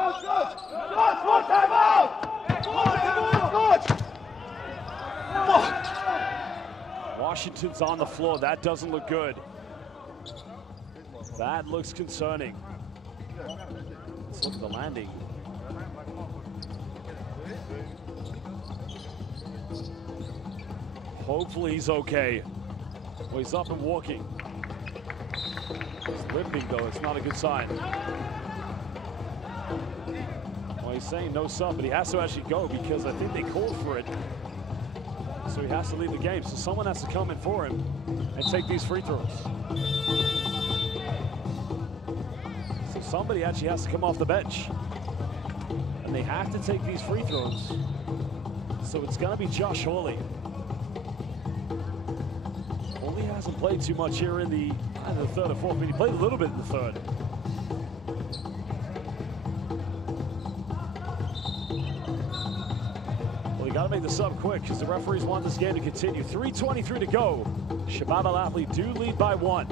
Washington's on the floor. That doesn't look good. That looks concerning. Let's look at the landing. Hopefully he's okay. Well, he's up and walking. He's limping, though. It's not a good sign. Well, he's saying no sub, but he has to actually go because I think they called for it. So he has to leave the game. So someone has to come in for him and take these free throws. So somebody actually has to come off the bench. And they have to take these free throws. So it's going to be Josh Hawley. Hawley hasn't played too much here in the third or fourth, but he played a little bit in the third. Well, you got to make the sub quick because the referees want this game to continue. 3:23 to go. Shabab Al Ahli do lead by 1.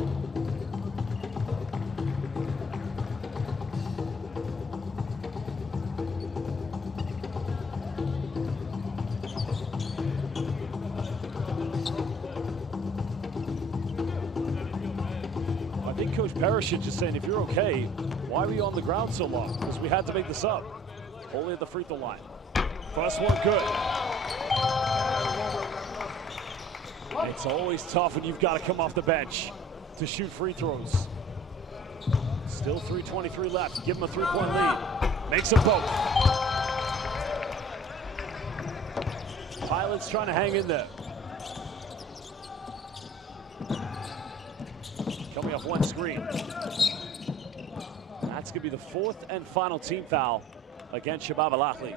I think Coach Parrish just saying, if you're okay, why were you on the ground so long? Because we had to make this up. Only at the free throw line. First one good. It's always tough when you've got to come off the bench to shoot free throws. Still 3:23 left. Give him a 3-point lead. Makes them both. Pilots trying to hang in there. Coming off one screen. That's going to be the 4th and final team foul against Shabab Al Ahli.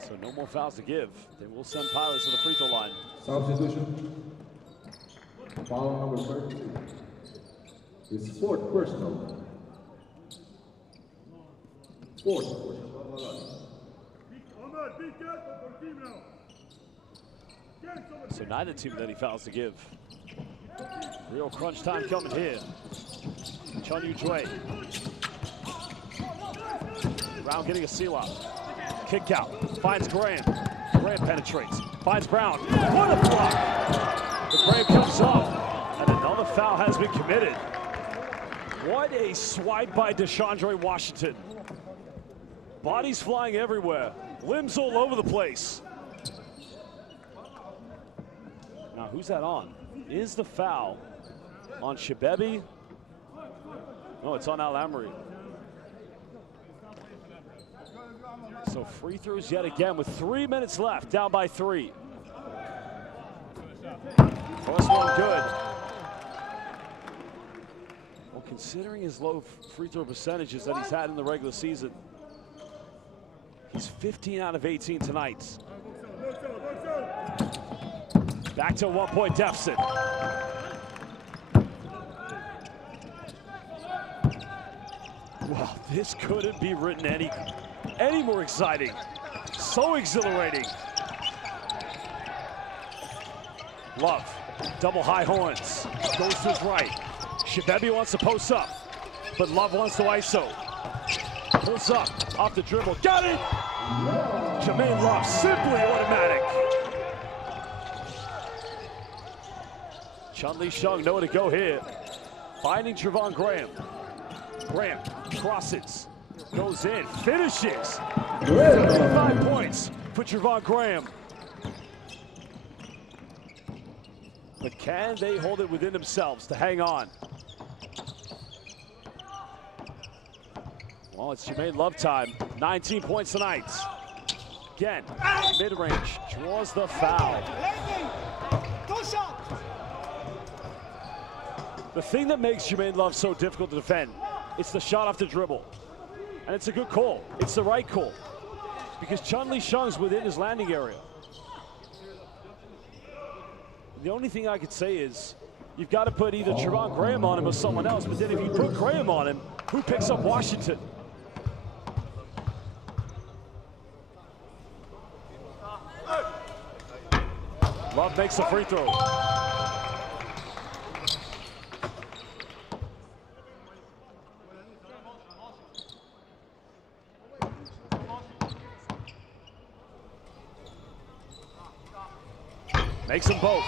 So no more fouls to give. They will send Pilots to the free throw line. Substitution. Foul number 32. His 4th personal. 4th. So neither team with any fouls to give. Real crunch time coming here. Chun Yu-Dre. Brown getting a seal out. Kick out. Finds Graham. Graham penetrates. Finds Brown. What a block! The Graham comes up. And another foul has been committed. What a swipe by DeShondre Washington. Bodies flying everywhere. Limbs all over the place. Now, who's that on? Is the foul on Shabab? No, it's on Al Amri. So free throws yet again with 3 minutes left, down by 3. First one good. Well, considering his low free throw percentages that he's had in the regular season, he's 15 out of 18 tonight. Back to a 1-point deficit. Well, this couldn't be written any more exciting. So exhilarating. Love, double high horns, goes to his right. Shabab wants to post up, but Love wants to ISO. Pulls up, off the dribble, got it! Jermaine Love, simply automatic. Chun-Li Shung, nowhere to go here. Finding Trevon Graham. Graham crosses, goes in, finishes. 5 points for Trevon Graham. But can they hold it within themselves to hang on? Well, it's Jermaine Love time. 19 points tonight. Again, mid-range, draws the foul. The thing that makes Jermaine Love so difficult to defend, it's the shot off the dribble. And it's a good call. It's the right call. Because Chun-Li Shung's within his landing area. The only thing I could say is, you've got to put either Trevon Graham on him or someone else, but then if you put Graham on him, who picks up Washington? Love makes a free throw. Makes them both.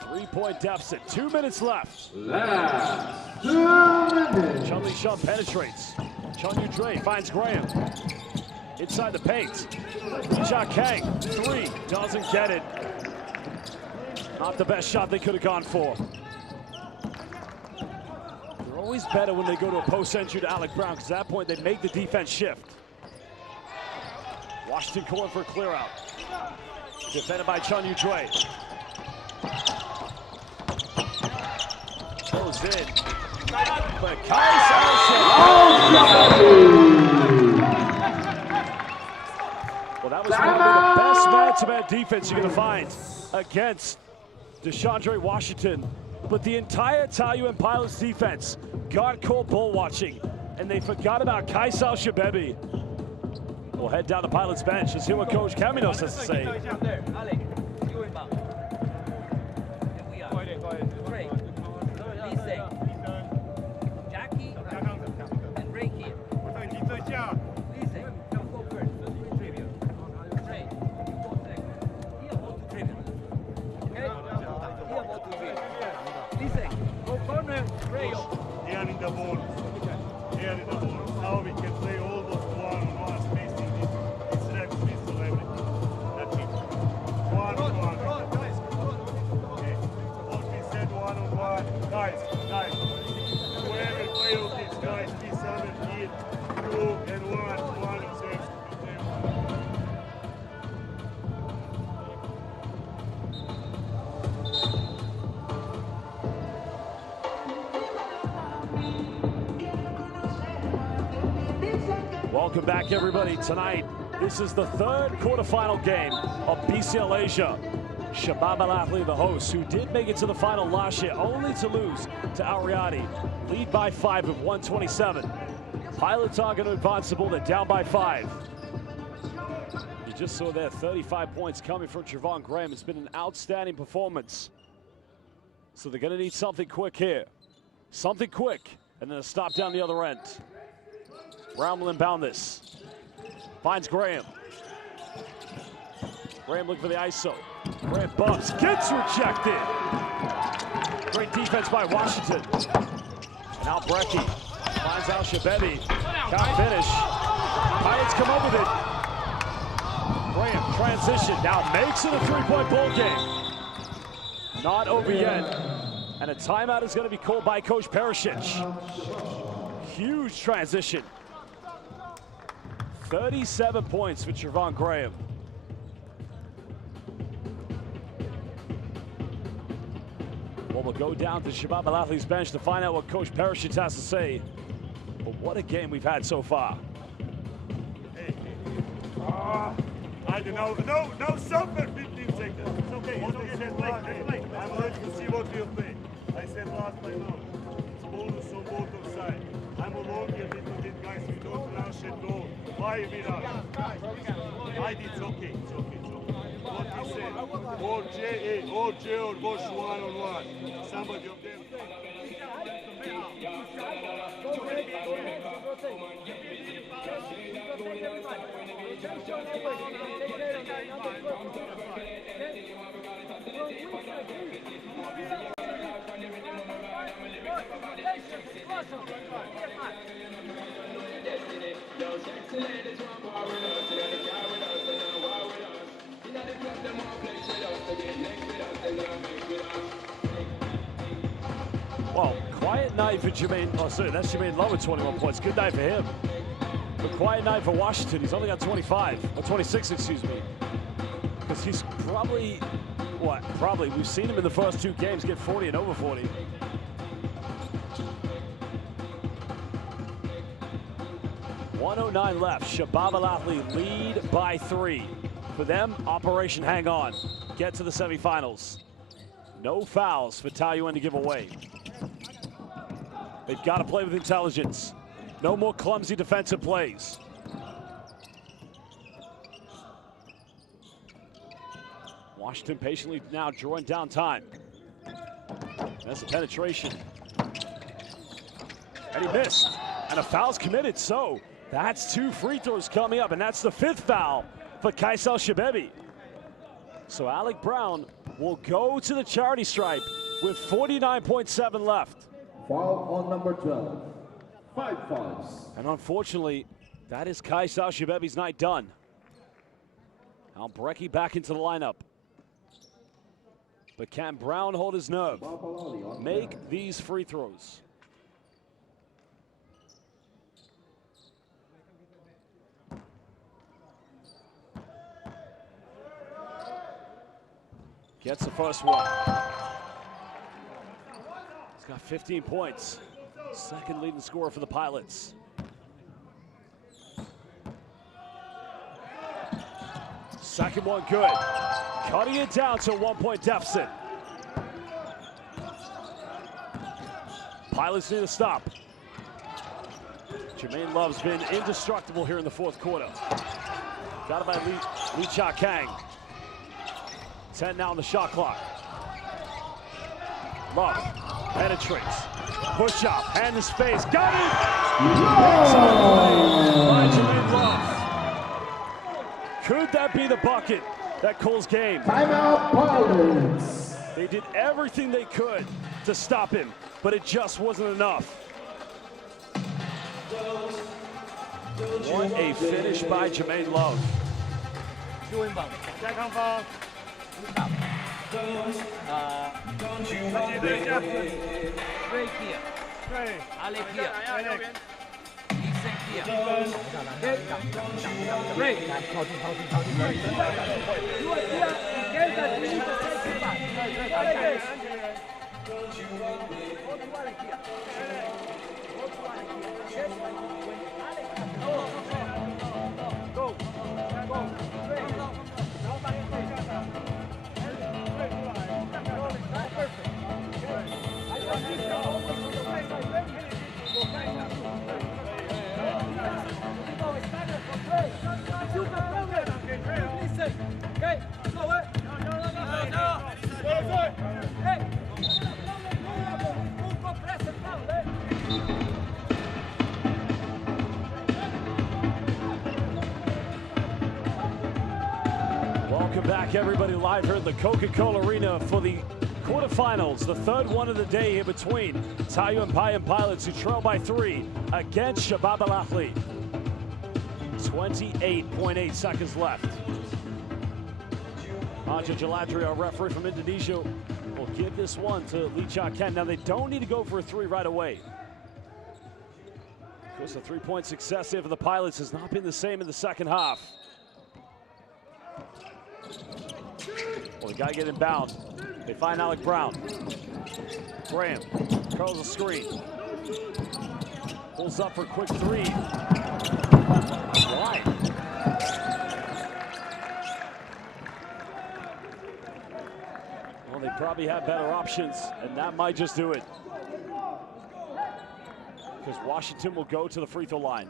Three-point deficit, 2 minutes left. Last 2 minutes. Chun-Li Shung penetrates. Chun Yu-Dre finds Graham. Inside the paint. Ja Kang, 3, doesn't get it. Not the best shot they could have gone for. They're always better when they go to a post entry to Alec Brown, because at that point they make the defense shift. Washington calling for a clear out. Defended by Chun Yu-Dre. Goes in. But well, that was probably the best man-to-man defense you're going to find against DeShondre Washington. But the entire Taoyuan Pilots defense got caught ball watching, and they forgot about Kaisal Shabab. We'll head down the Pilots bench. Let's hear what Coach Caminos has to say. Here in the ball. Here in the ball. Now we can play all those one-on-one spacing. It's rep pistol everything. That's it. One-on-one. Okay. What we said one-on-one. Guys. Whoever play with these guys, be 17, 2 and 1 serves. Welcome back, everybody. Tonight, this is the third quarterfinal game of BCL Asia. Shabab Al Ahli, the hosts, who did make it to the final last year, only to lose to Al Riyadi. Lead by 5 of 127. Pilots are going to advance the ball. They're down by 5. You just saw there 35 points coming from Javon Graham. It's been an outstanding performance. So they're going to need something quick here. Something quick, and then a stop down the other end. Brown will inbound this. Finds Graham. Graham looking for the ISO. Graham bumps, gets rejected. Great defense by Washington. Now Brecky finds Al Shababi. Can't finish. Pilots come up with it. Graham transition, now makes it a three-point ball game. Not over yet. And a timeout is going to be called by Coach Perisic. Huge transition. 37 points for Javon Graham. Well, we'll go down to Shabab Al Ahli's bench to find out what Coach Perisic has to say. But what a game we've had so far. I don't know. No, stop for 15 seconds. It's okay. I'm ready to see what we'll play. I said last time out. It's bonus on both sides. I'm alone here, little bit, guys. We don't rush and go. Why we rush? I did. It's okay. What we said. Or J or Bosch one-on-one. Somebody of them. Well, quiet night for Jermaine. Oh, sorry, that's Jermaine Love with 21 points. Good night for him. But quiet night for Washington. He's only got 25, or 26, excuse me. Because he's probably, we've seen him in the first two games get 40 and over 40. .109 left. Shabab Al Ahli lead by 3. For them, Operation Hang On. Get to the semifinals. No fouls for Taoyuan to give away. They've got to play with intelligence. No more clumsy defensive plays. Washington patiently now drawing down time. That's a penetration. And he missed. And a foul's committed, so that's 2 free throws coming up, and that's the 5th foul for Kaisel Shababi. So Alec Brown will go to the charity stripe with 49.7 left. Foul on number 12. 5 fouls. And unfortunately, that is Kaisel Shababi's night done. Now Brecky back into the lineup. But can Brown hold his nerve? Make these free throws. Gets the first one. He's got 15 points. Second leading scorer for the Pilots. Second one good. Cutting it down to a 1-point deficit. Pilots need to stop. Jermaine Love's been indestructible here in the 4th quarter. Got it by Lee Cha Kang. 10 now on the shot clock. Love penetrates. Push up, hand in space. Got it! By Jermaine Love. Could that be the bucket that calls game? Timeout, Pilots. They did everything they could to stop him, but it just wasn't enough. What a finish by Jermaine Love. Straight here. Alec here. Ethan here. Great. You are here again that we need to take it back. Go. Perfect. Welcome back, everybody, live here at the Coca-Cola Arena for the quarterfinals, the third one of the day here between Taoyuan Pauian pilots, who trail by 3 against Shabab Al Ahli. 28.8 seconds left. Haja Jaladri, our referee from Indonesia, will give this one to Lee Cha Ken. Now, they don't need to go for a 3 right away. Of course, the 3-point success here for the pilots has not been the same in the second half. Well, they got to get inbound. They find Alec Brown. Graham curls the screen. Pulls up for a quick 3. Why? Well, they probably have better options, and that might just do it. Because Washington will go to the free throw line.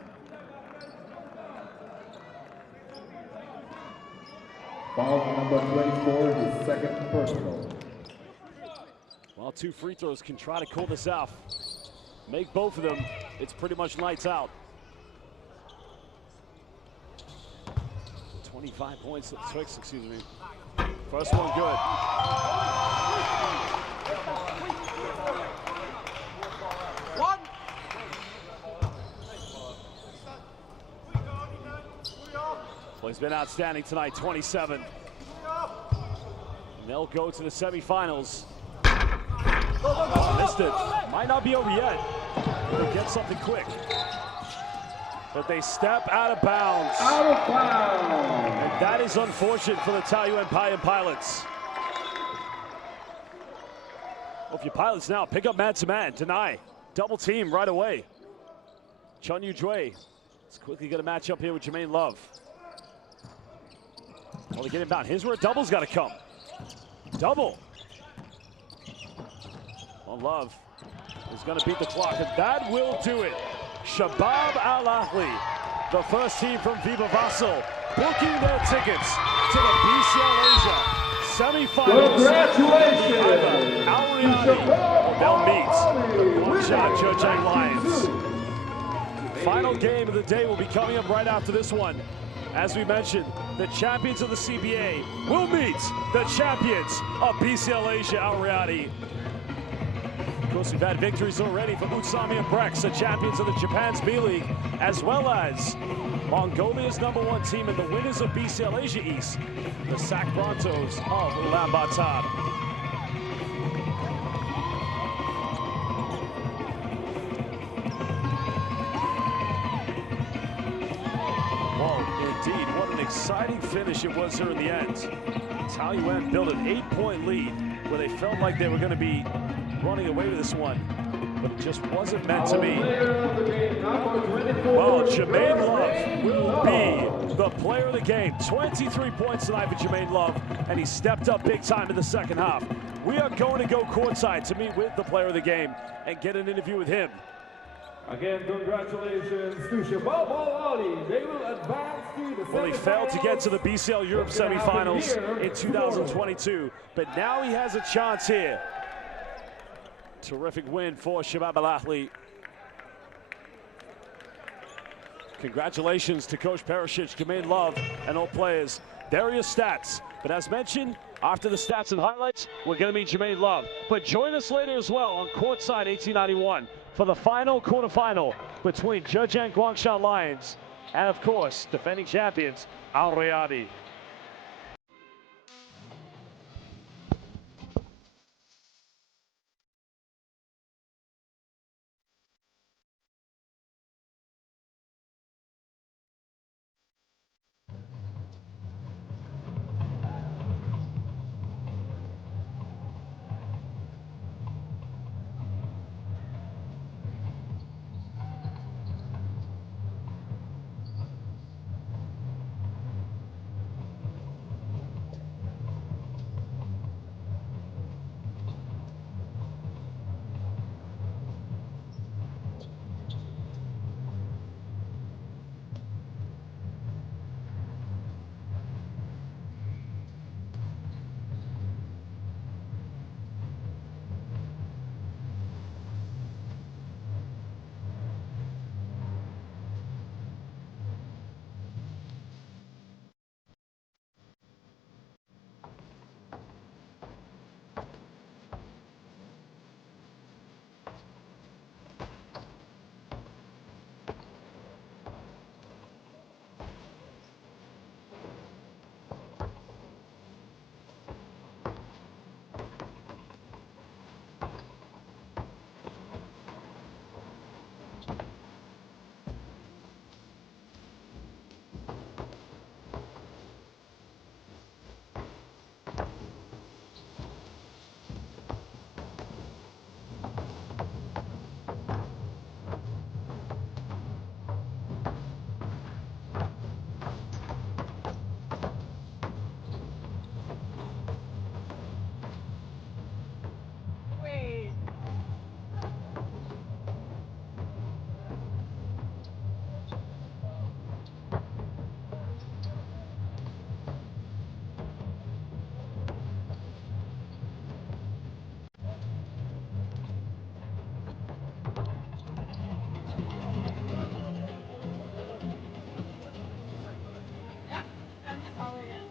Foul number 24, his second personal. Well, 2 free throws can try to call this out. Make both of them, it's pretty much lights out. 25 points, 6, excuse me. First one good. Well, he's been outstanding tonight, 27. And they'll go to the semifinals. Missed it. Might not be over yet. They'll get something quick. But they step out of bounds. Out of bounds. And that is unfortunate for the Taoyuan Pauian pilots. Well, if your pilots now pick up man-to-man, deny, double team right away. Chun Yu Dui is quickly going to match up here with Jermaine Love. Well, they get inbound. Here's where a double's got to come. Double. Well, Love is going to beat the clock, and that will do it. Shabab Al Ahli, the first team from FIBA Vassal, booking their tickets to the BCL Asia semifinals. Congratulations! They'll meet the Guangzhou Zhejiang Lions. Final game of the day will be coming up right after this one. As we mentioned, the champions of the CBA will meet the champions of BCL Asia Al Riyadi. Of course, we've had victories already for Utsami and Brex, the champions of the Japan's B-League, as well as Mongolia's #1 team and the winners of BCL Asia East, the SAC Brontos of Ulaanbaatar. Well, indeed, what an exciting finish it was here in the end. Taoyuan built an 8-point lead where they felt like they were going to be running away with this one, but it just wasn't meant to be. Well, Jermaine Love will be the player of the game. 23 points tonight for Jermaine Love, and he stepped up big time in the second half. We are going to go courtside to meet with the player of the game and get an interview with him. Again, congratulations to Shabab Al Ahli. They will advance to the semifinals. Well, he failed to get to the BCL Europe semifinals in 2022, but now he has a chance here. Terrific win for Shabab Al Ahli. Congratulations to Coach Perisic, Jermaine Love, and all players. There are your stats. But as mentioned, after the stats and highlights, we're going to meet Jermaine Love. But join us later as well on Courtside 1891 for the final quarterfinal between Zhejiang Guangzhou Lions and, of course, defending champions Al Riyadi.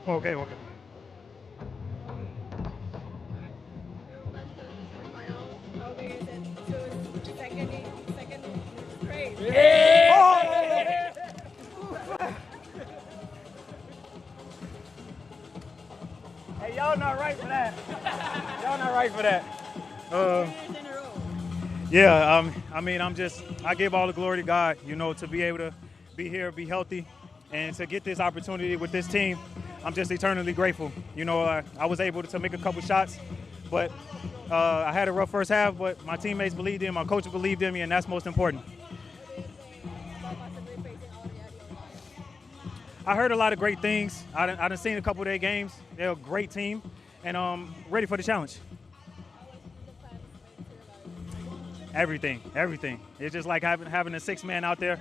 Okay, okay. Hey, y'all not right for that. Y'all not right for that. Yeah, I mean, I give all the glory to God, you know, to be able to be here, be healthy, and to get this opportunity with this team. I'm just eternally grateful. You know, I was able to make a couple shots, but I had a rough first half, but my teammates believed in me, my coach believed in me, and that's most important. I heard a lot of great things. I done seen a couple of their games. They're a great team, and ready for the challenge. Everything. It's just like having a six man out there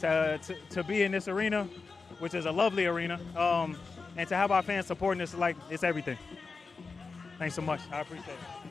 to be in this arena, which is a lovely arena, and to have our fans supporting us, like, it's everything. Thanks so much. I appreciate it.